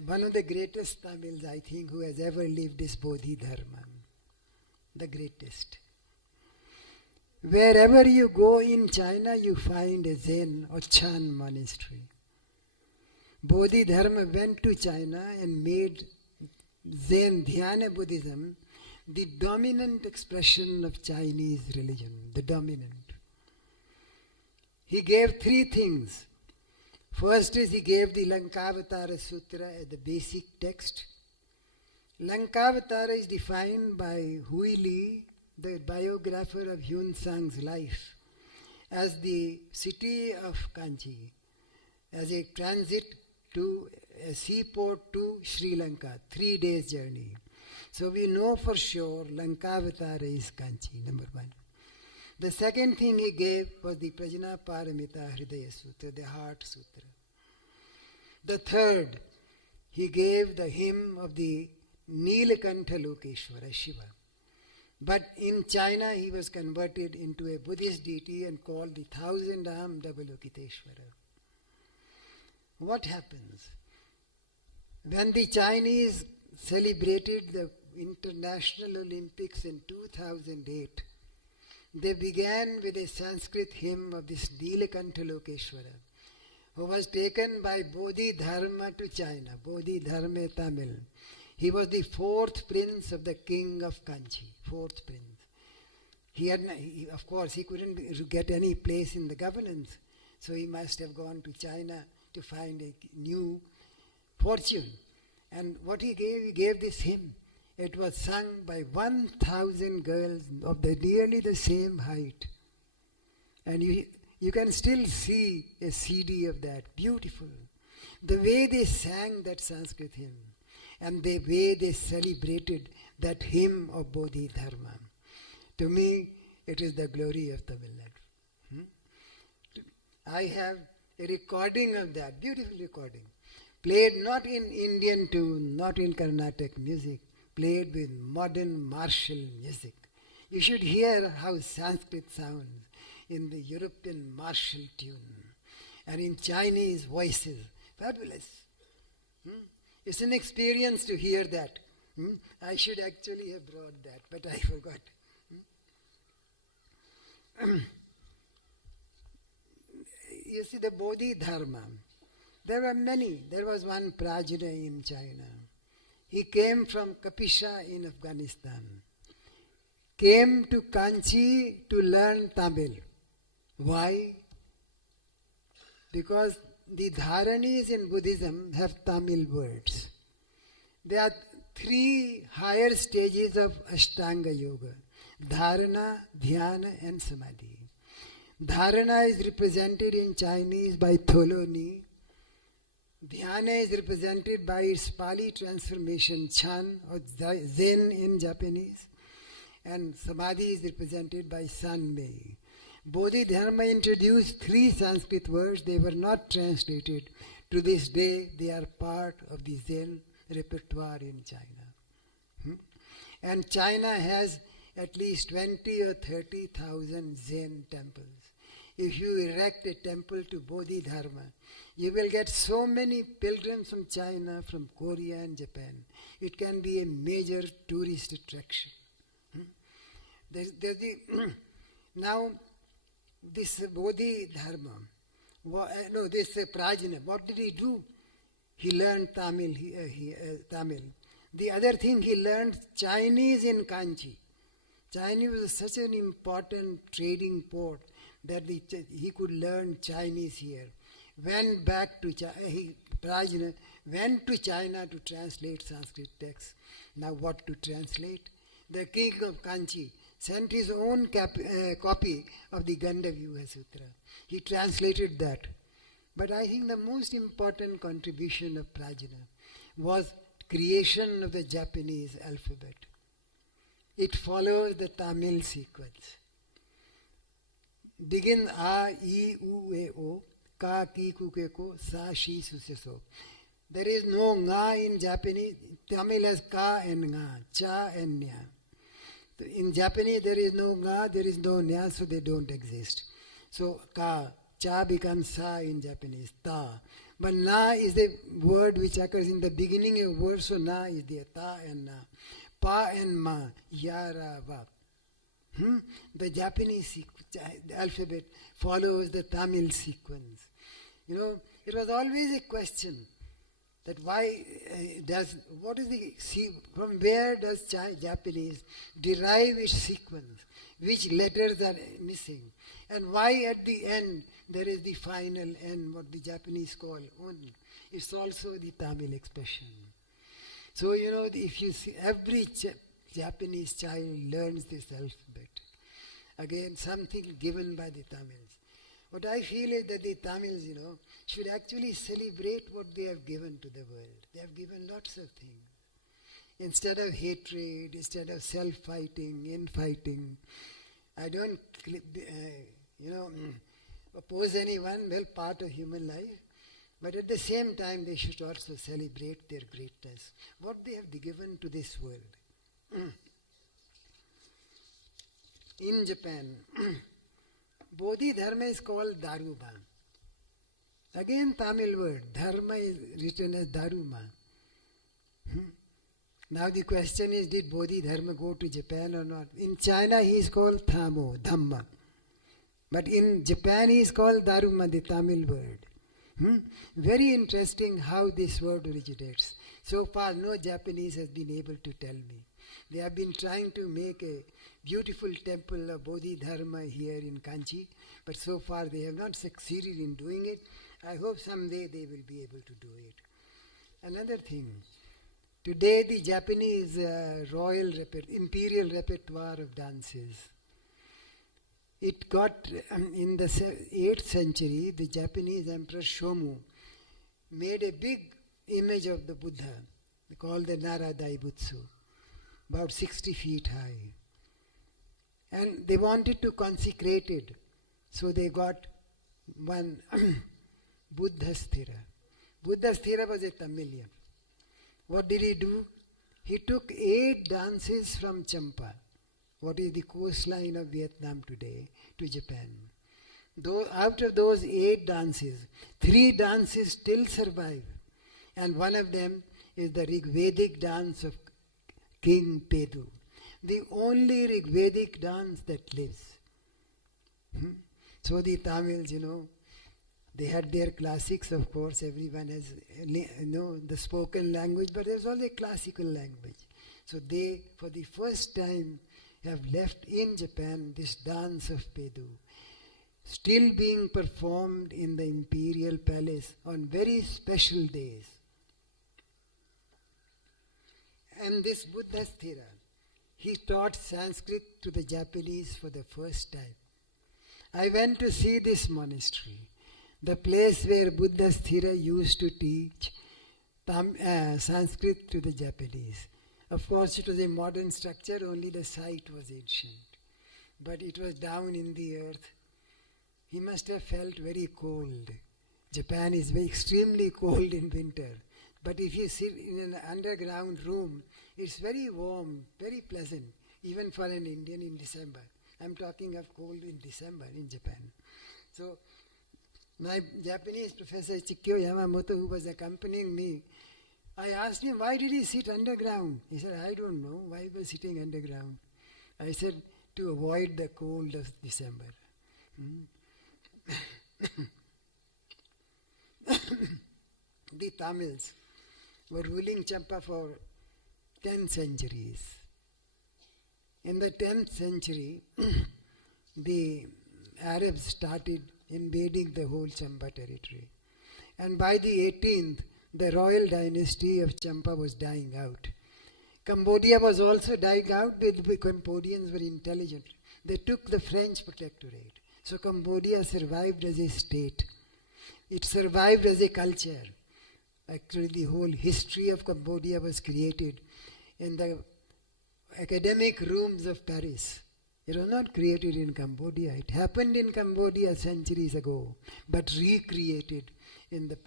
one of the greatest Tamils, I think, who has ever lived is Bodhidharma, the greatest. Wherever you go in China, you find a Zen or Chan monastery. Bodhidharma went to China and made Zen Dhyana Buddhism the dominant expression of Chinese religion, the dominant. He gave three things. First is he gave the Lankavatara Sutra as the basic text. Lankavatara is defined by Hui Li, the biographer of Hyun Sang's life, as the city of Kanchi, as a transit to a seaport to Sri Lanka, 3 days journey. So we know for sure Lankavatara is Kanchi, number one. The second thing he gave was the Prajna Paramita Hridaya Sutra, the Heart Sutra. The third, he gave the hymn of the Nilakantha Lokeshwara, Shiva. But in China he was converted into a Buddhist deity and called the Thousand-Armed Avalokiteshvara. What happens? When the Chinese celebrated the International Olympics in 2008, they began with a Sanskrit hymn of this Nilakantha Lokeshwara, who was taken by Bodhidharma to China, Bodhidharma Tamil. He was the fourth prince of the king of Kanchi, fourth prince. Of course, he couldn't get any place in the governance, so he must have gone to China to find a new fortune. And what he gave this hymn. It was sung by 1,000 girls of nearly the same height. And you can still see a CD of that. Beautiful. The way they sang that Sanskrit hymn and the way they celebrated that hymn of Bodhidharma. To me, it is the glory of Tamil Nadu. I have a recording of that, beautiful recording, played not in Indian tune, not in Carnatic music, played with modern martial music. You should hear how Sanskrit sounds in the European martial tune and in Chinese voices. Fabulous. It's an experience to hear that. I should actually have brought that, but I forgot. You see, the Bodhidharma, there were many. There was one Prajna in China. He came from Kapisha in Afghanistan. Came to Kanchi to learn Tamil. Why? Because the dharanis in Buddhism have Tamil words. There are 3 higher stages of Ashtanga Yoga: Dharana, Dhyana, and Samadhi. Dharana is represented in Chinese by Tholoni. Dhyana is represented by its Pali transformation Chan or Zen in Japanese, and Samadhi is represented by Sanmei. Bodhidharma introduced 3 Sanskrit words. They were not translated. To this day, they are part of the Zen repertoire in China. And China has at least 20 or 30,000 Zen temples. If you erect a temple to Bodhidharma, you will get so many pilgrims from China, from Korea and Japan. It can be a major tourist attraction. Now, this Bodhidharma This Prajna, what did he do? He learned Tamil. Tamil. The other thing, he learned Chinese in Kanchi. Chinese was such an important trading port that he could learn Chinese here. Went back to Prajna went to China to translate Sanskrit texts. Now what to translate? The king of Kanchi sent his own copy of the Gandavyuha Sutra. He translated that. But I think the most important contribution of Prajna was creation of the Japanese alphabet. It follows the Tamil sequence. Begin A, I, U, E, O, Ka, Ki, Ku, Ke, Ko, Sa, Shi, Su, Se, So. There is no Nga in Japanese. Tamil has Ka and Nga, Cha and Nya. In Japanese there is no Nga, there is no Nya, so they don't exist. So Ka, Cha becomes Sa in Japanese, Ta. But Na is the word which occurs in the beginning of a word, so Na is there, Ta and Na. Pa and Ma, Ya, Ra, Va. The Japanese the alphabet follows the Tamil sequence. It was always a question that from where does Japanese derive its sequence? Which letters are missing? And why at the end there is the final N, what the Japanese call Un? It's also the Tamil expression. So, if you see, every Japanese child learns this alphabet. Again, something given by the Tamils. What I feel is that the Tamils, should actually celebrate what they have given to the world. They have given lots of things. Instead of hatred, instead of self-fighting, infighting, I don't, oppose anyone, well, part of human life. But at the same time, they should also celebrate their greatness, what they have given to this world. In Japan, Bodhidharma is called Daruma. Again, Tamil word. Dharma is written as Daruma. Now the question is, did Bodhidharma go to Japan or not? In China, he is called Thamo, Dhamma. But in Japan, he is called Daruma, the Tamil word. Very interesting how this word originates. So far, no Japanese has been able to tell me. They have been trying to make a beautiful temple of Bodhidharma here in Kanchi, but so far they have not succeeded in doing it. I hope someday they will be able to do it. Another thing, today the Japanese imperial repertoire of dances, it got, in the 8th century, the Japanese Emperor Shomu made a big image of the Buddha, called the Nara Daibutsu, about 60 feet high. And they wanted to consecrate it, so they got one Buddhasthira. Buddhasthira was a Tamilian. What did he do? He took 8 dances from Champa, what is the coastline of Vietnam today, to Japan. Out of those 8 dances, 3 dances still survive. And one of them is the Rigvedic dance of King Pedu. The only Rigvedic dance that lives. So the Tamils, they had their classics, of course. Everyone has, the spoken language, but there's also a classical language. So they, for the first time, have left in Japan this dance of Pedu, still being performed in the imperial palace on very special days. And this Buddhasthira, he taught Sanskrit to the Japanese for the first time. I went to see this monastery, the place where Buddhasthira used to teach Sanskrit to the Japanese. Of course, it was a modern structure, only the site was ancient. But it was down in the earth. He must have felt very cold. Japan is extremely cold in winter. But if you sit in an underground room, it's very warm, very pleasant, even for an Indian in December. I'm talking of cold in December in Japan. So, my Japanese professor Chikyo Yamamoto, who was accompanying me, I asked him, why did he sit underground? He said, I don't know why he was sitting underground. I said, to avoid the cold of December. Tamils were ruling Champa for 10 centuries. In the 10th century, the Arabs started invading the whole Champa territory. And by the 18th, the royal dynasty of Champa was dying out. Cambodia was also dying out, but the Cambodians were intelligent. They took the French protectorate. So Cambodia survived as a state. It survived as a culture. Actually, the whole history of Cambodia was created in the academic rooms of Paris. It was not created in Cambodia. It happened in Cambodia centuries ago, but recreated in the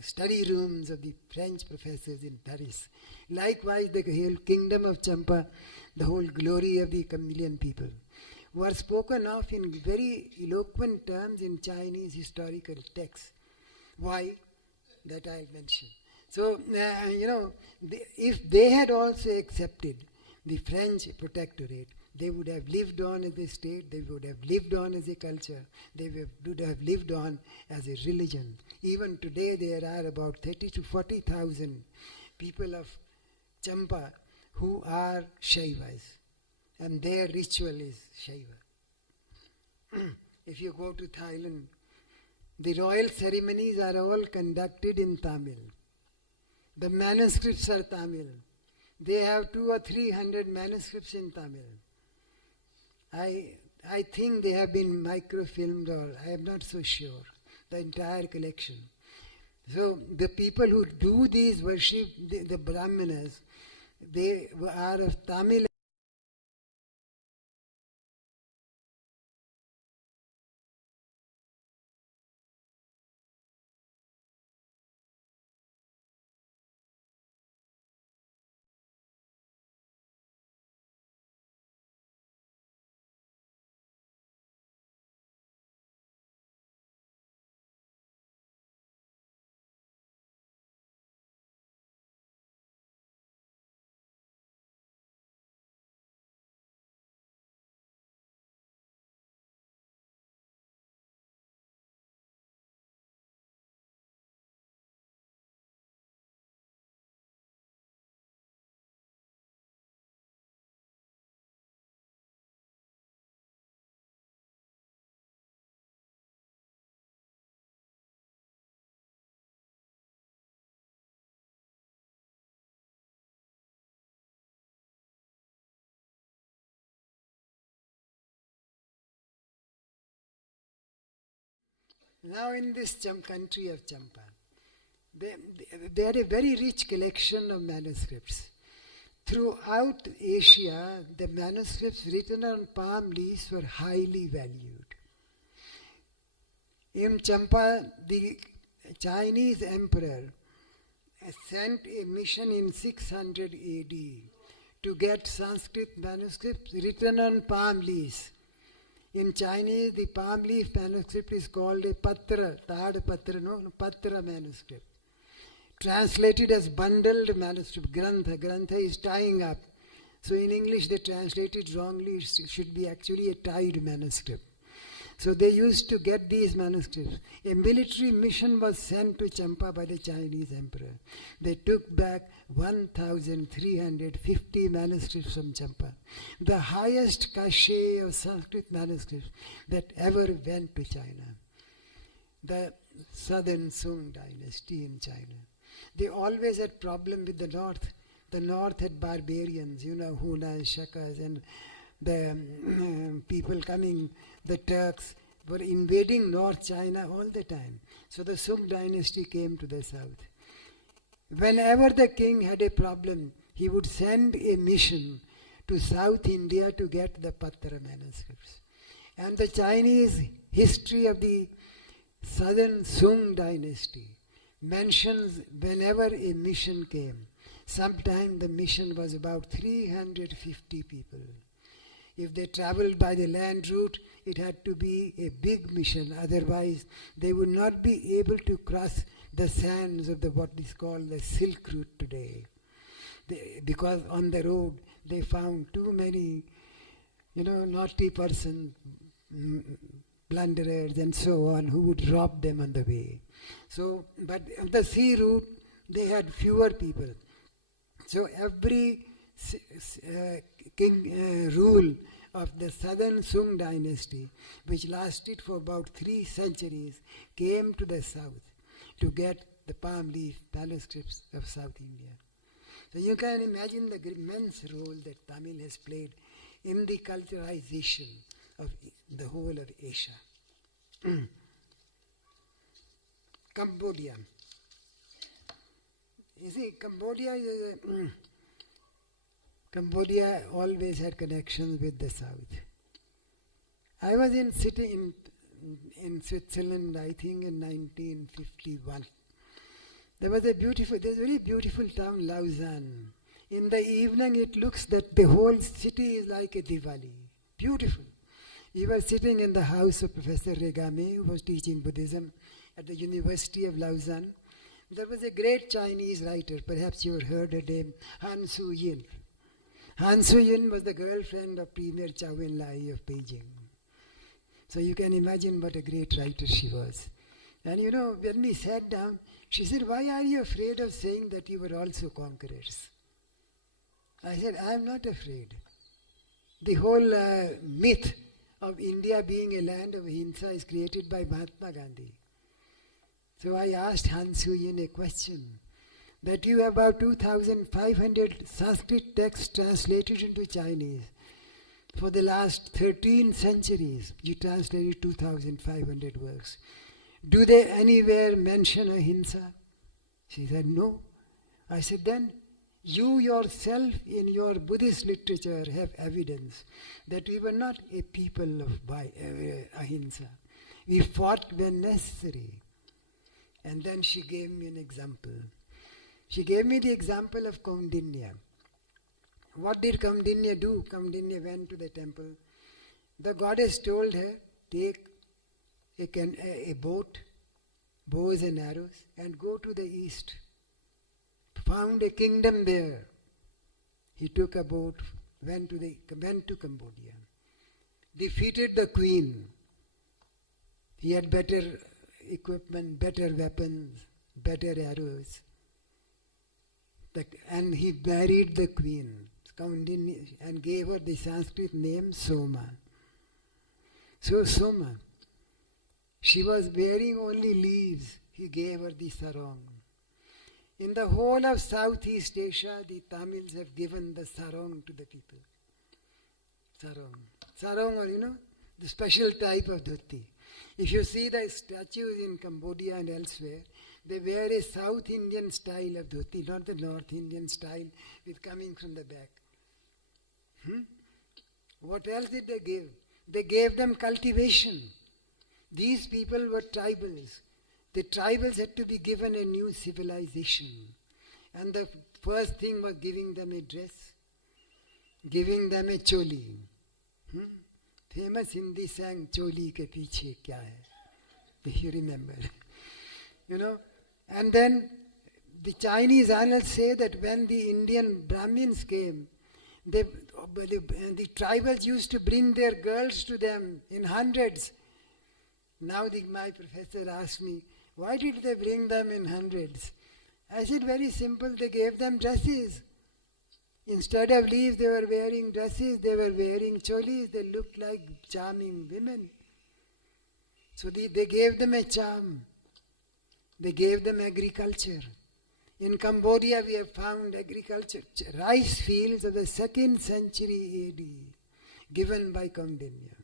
study rooms of the French professors in Paris. Likewise, the whole kingdom of Champa, the whole glory of the chameleon people, were spoken of in very eloquent terms in Chinese historical texts. Why? That I'll mention. So, if they had also accepted the French protectorate, they would have lived on as a state, they would have lived on as a culture, they would have lived on as a religion. Even today there are about 30 to 40,000 people of Champa who are Shaivas, and their ritual is Shaiva. If you go to Thailand, the royal ceremonies are all conducted in Tamil. The manuscripts are Tamil. They have 200 or 300 manuscripts in Tamil. I think they have been microfilmed, or I am not so sure, the entire collection. So the people who do these worship, the Brahmanas, they are of Tamil. Now in this country of Champa, they had a very rich collection of manuscripts. Throughout Asia, the manuscripts written on palm leaves were highly valued. In Champa, the Chinese emperor sent a mission in 600 AD to get Sanskrit manuscripts written on palm leaves. In Chinese, the palm leaf manuscript is called a patra, patra manuscript. Translated as bundled manuscript, grantha. Grantha is tying up. So in English they translate it wrongly, it should be actually a tied manuscript. So they used to get these manuscripts. A military mission was sent to Champa by the Chinese emperor. They took back 1,350 manuscripts from Champa, the highest cachet of Sanskrit manuscripts that ever went to China. The southern Sung dynasty in China. They always had problem with the north. The north had barbarians, Hunas, Shakas, and the people coming, the Turks, were invading North China all the time. So the Sung dynasty came to the south. Whenever the king had a problem, he would send a mission to South India to get the Patra manuscripts. And the Chinese history of the southern Sung dynasty mentions whenever a mission came. Sometime the mission was about 350 people. If they traveled by the land route, it had to be a big mission. Otherwise, they would not be able to cross the sands of what is called the Silk Route today. Because on the road, they found too many, naughty persons, plunderers and so on, who would rob them on the way. So, but the sea route, they had fewer people. So every king rule of the southern Sung dynasty, which lasted for about 3 centuries, came to the south to get the palm leaf manuscripts of South India. So you can imagine the immense role that Tamil has played in the culturalization of the whole of Asia. Cambodia. You see, Cambodia always had connections with the south. I was sitting in Switzerland, I think in 1951. There's a very beautiful town, Lausanne. In the evening it looks that the whole city is like a Diwali. Beautiful. We were sitting in the house of Professor Regame, who was teaching Buddhism at the University of Lausanne. There was a great Chinese writer, perhaps you have heard her name, Han Su-yin. Han Su-yin was the girlfriend of Premier Chou En-lai of Beijing. So you can imagine what a great writer she was. And when we sat down, she said, "Why are you afraid of saying that you were also conquerors?" I said, "I am not afraid. The whole myth of India being a land of ahimsa is created by Mahatma Gandhi." So I asked Han Su-yin a question, that you have about 2,500 Sanskrit texts translated into Chinese. For the last 13 centuries, you translated 2,500 works. Do they anywhere mention ahimsa? She said, "No." I said, "Then you yourself in your Buddhist literature have evidence that we were not a people of ahimsa. We fought when necessary." And then she gave me an example. She gave me the example of Kaundinya. What did Kaundinya do? Kaundinya went to the temple. The goddess told her, "Take a boat, bows and arrows, and go to the east." Found a kingdom there. He took a boat, went to Cambodia. Defeated the queen. He had better equipment, better weapons, better arrows. And he married the queen and gave her the Sanskrit name Soma. So Soma, she was wearing only leaves. He gave her the sarong. In the whole of Southeast Asia, the Tamils have given the sarong to the people. Sarong. Sarong, or the special type of dhoti. If you see the statues in Cambodia and elsewhere, they wear a South Indian style of dhoti, not the North Indian style with coming from the back. What else did they give? They gave them cultivation. These people were tribals. The tribals had to be given a new civilization. And the first thing was giving them a dress, giving them a choli. Famous Hindi sang, "Choli ke piche kya hai?" If you remember. And then the Chinese annals say that when the Indian Brahmins came, the tribals used to bring their girls to them in hundreds. Now my professor asked me, "Why did they bring them in hundreds?" I said, "Very simple, they gave them dresses. Instead of leaves, they were wearing dresses, they were wearing cholis, they looked like charming women. So they gave them a charm. They gave them agriculture. In Cambodia, we have found agriculture, rice fields of the 2nd century AD, given by Kaundinya.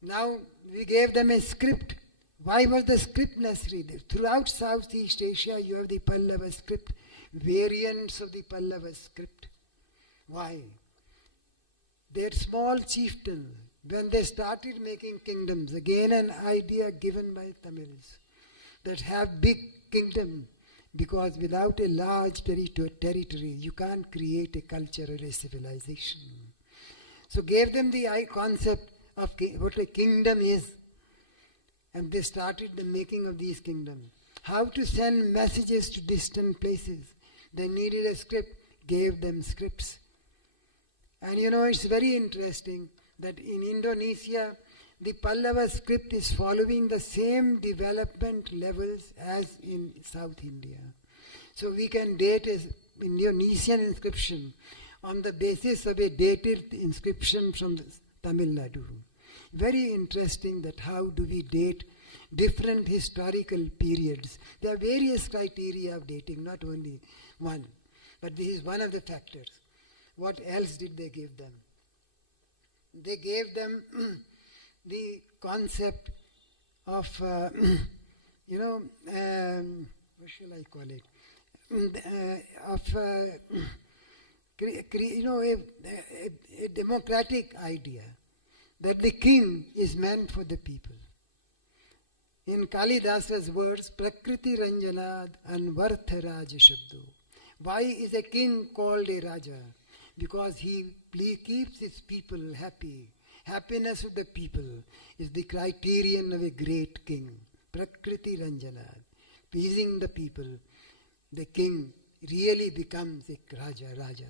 Now, we gave them a script. Why was the script necessary? Throughout Southeast Asia, you have the Pallava script, variants of the Pallava script. Why? Their small chieftains, when they started making kingdoms, again an idea given by Tamils, that have big kingdom, because without a large territory, you can't create a culture or a civilization. So gave them the concept of what a kingdom is. And they started the making of these kingdoms. How to send messages to distant places. They needed a script, gave them scripts. And it's very interesting that in Indonesia, the Pallava script is following the same development levels as in South India. So we can date an Indonesian inscription on the basis of a dated inscription from Tamil Nadu. Very interesting that how do we date different historical periods. There are various criteria of dating, not only one. But this is one of the factors. What else did they give them? They gave them the concept of, what shall I call it? A democratic idea that the king is meant for the people. In Kalidasa's words, Prakriti Ranjanad Anvartha Raja Shabdo. Why is a king called a Raja? Because he keeps his people happy. Happiness of the people is the criterion of a great king. Prakriti Ranjanad. Pleasing the people, the king really becomes a Raja.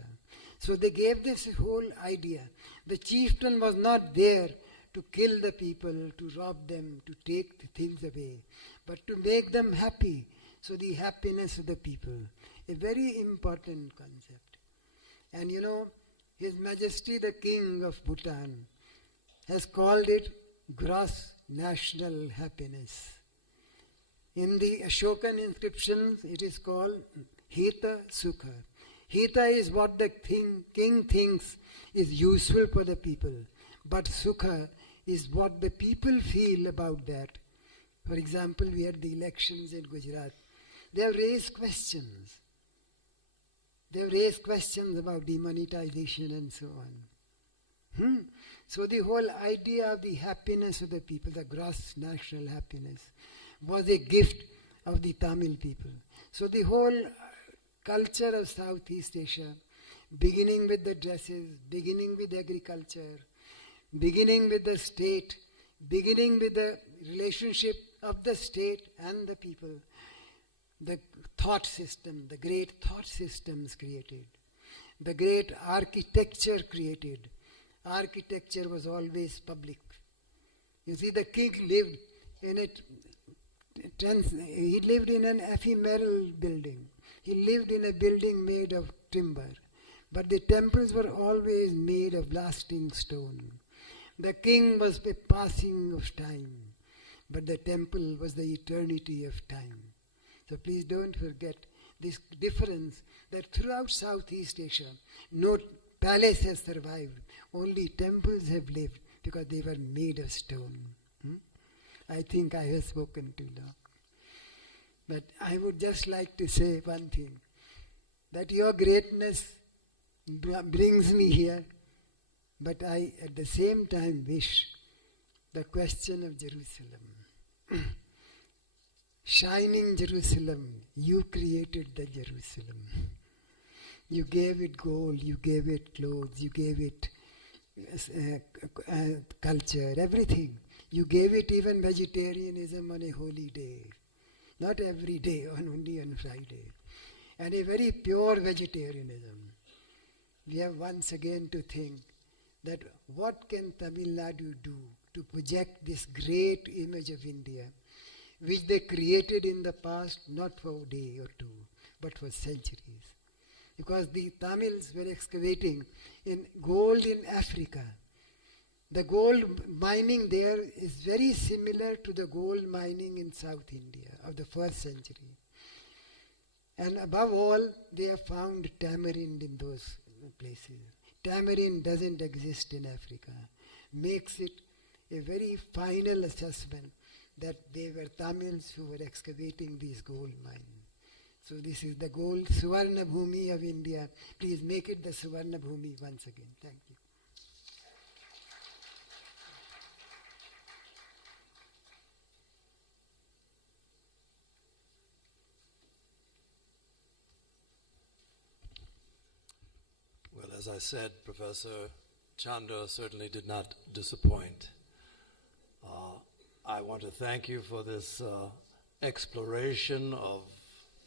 So they gave this whole idea. The chieftain was not there to kill the people, to rob them, to take the things away, but to make them happy. So the happiness of the people, a very important concept. And His Majesty the King of Bhutan has called it gross national happiness. In the Ashokan inscriptions, it is called Hita Sukha. Hita is what the king thinks is useful for the people, but Sukha is what the people feel about that. For example, we had the elections in Gujarat. They have raised questions. They have raised questions about demonetization and so on. So the whole idea of the happiness of the people, the gross national happiness, was a gift of the Tamil people. So the whole culture of Southeast Asia, beginning with the dresses, beginning with agriculture, beginning with the state, beginning with the relationship of the state and the people, the thought system, the great thought systems created, the great architecture created. Architecture was always public. You see, the king lived in he lived in an ephemeral building. He lived in a building made of timber. But the temples were always made of lasting stone. The king was a passing of time, but the temple was the eternity of time. So please don't forget this difference that throughout Southeast Asia, no palace has survived. Only temples have lived because they were made of stone. I think I have spoken too long. But I would just like to say one thing, that your greatness brings me here, but I at the same time wish the question of Jerusalem. Shining Jerusalem, you created the Jerusalem. You gave it gold, you gave it clothes, you gave it culture, everything. You gave it even vegetarianism on a holy day. Not every day, only on Friday. And a very pure vegetarianism. We have once again to think that what can Tamil Nadu do to project this great image of India, which they created in the past, not for a day or two, but for centuries. Because the Tamils were excavating in gold in Africa. The gold mining there is very similar to the gold mining in South India of the 1st century. And above all, they have found tamarind in those places. Tamarind doesn't exist in Africa. Makes it a very final assessment that they were Tamils who were excavating these gold mines. So this is the gold Suvarna Bhumi of India. Please make it the Suvarna Bhumi once again. Thank you. Well, as I said, Professor Chanda certainly did not disappoint. I want to thank you for this exploration of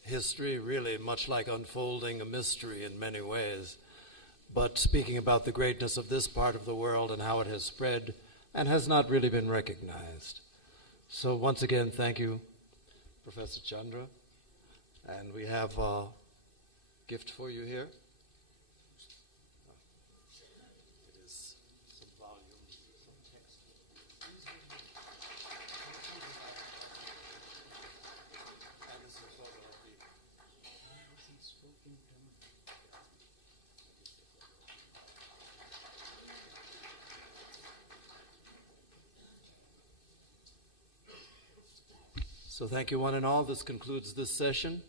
history, really much like unfolding a mystery in many ways, but speaking about the greatness of this part of the world and how it has spread and has not really been recognized. So once again, thank you, Professor Chandra. And we have a gift for you here. It is some volumes, some text. And this is a photo of the So thank you one and all. This concludes this session.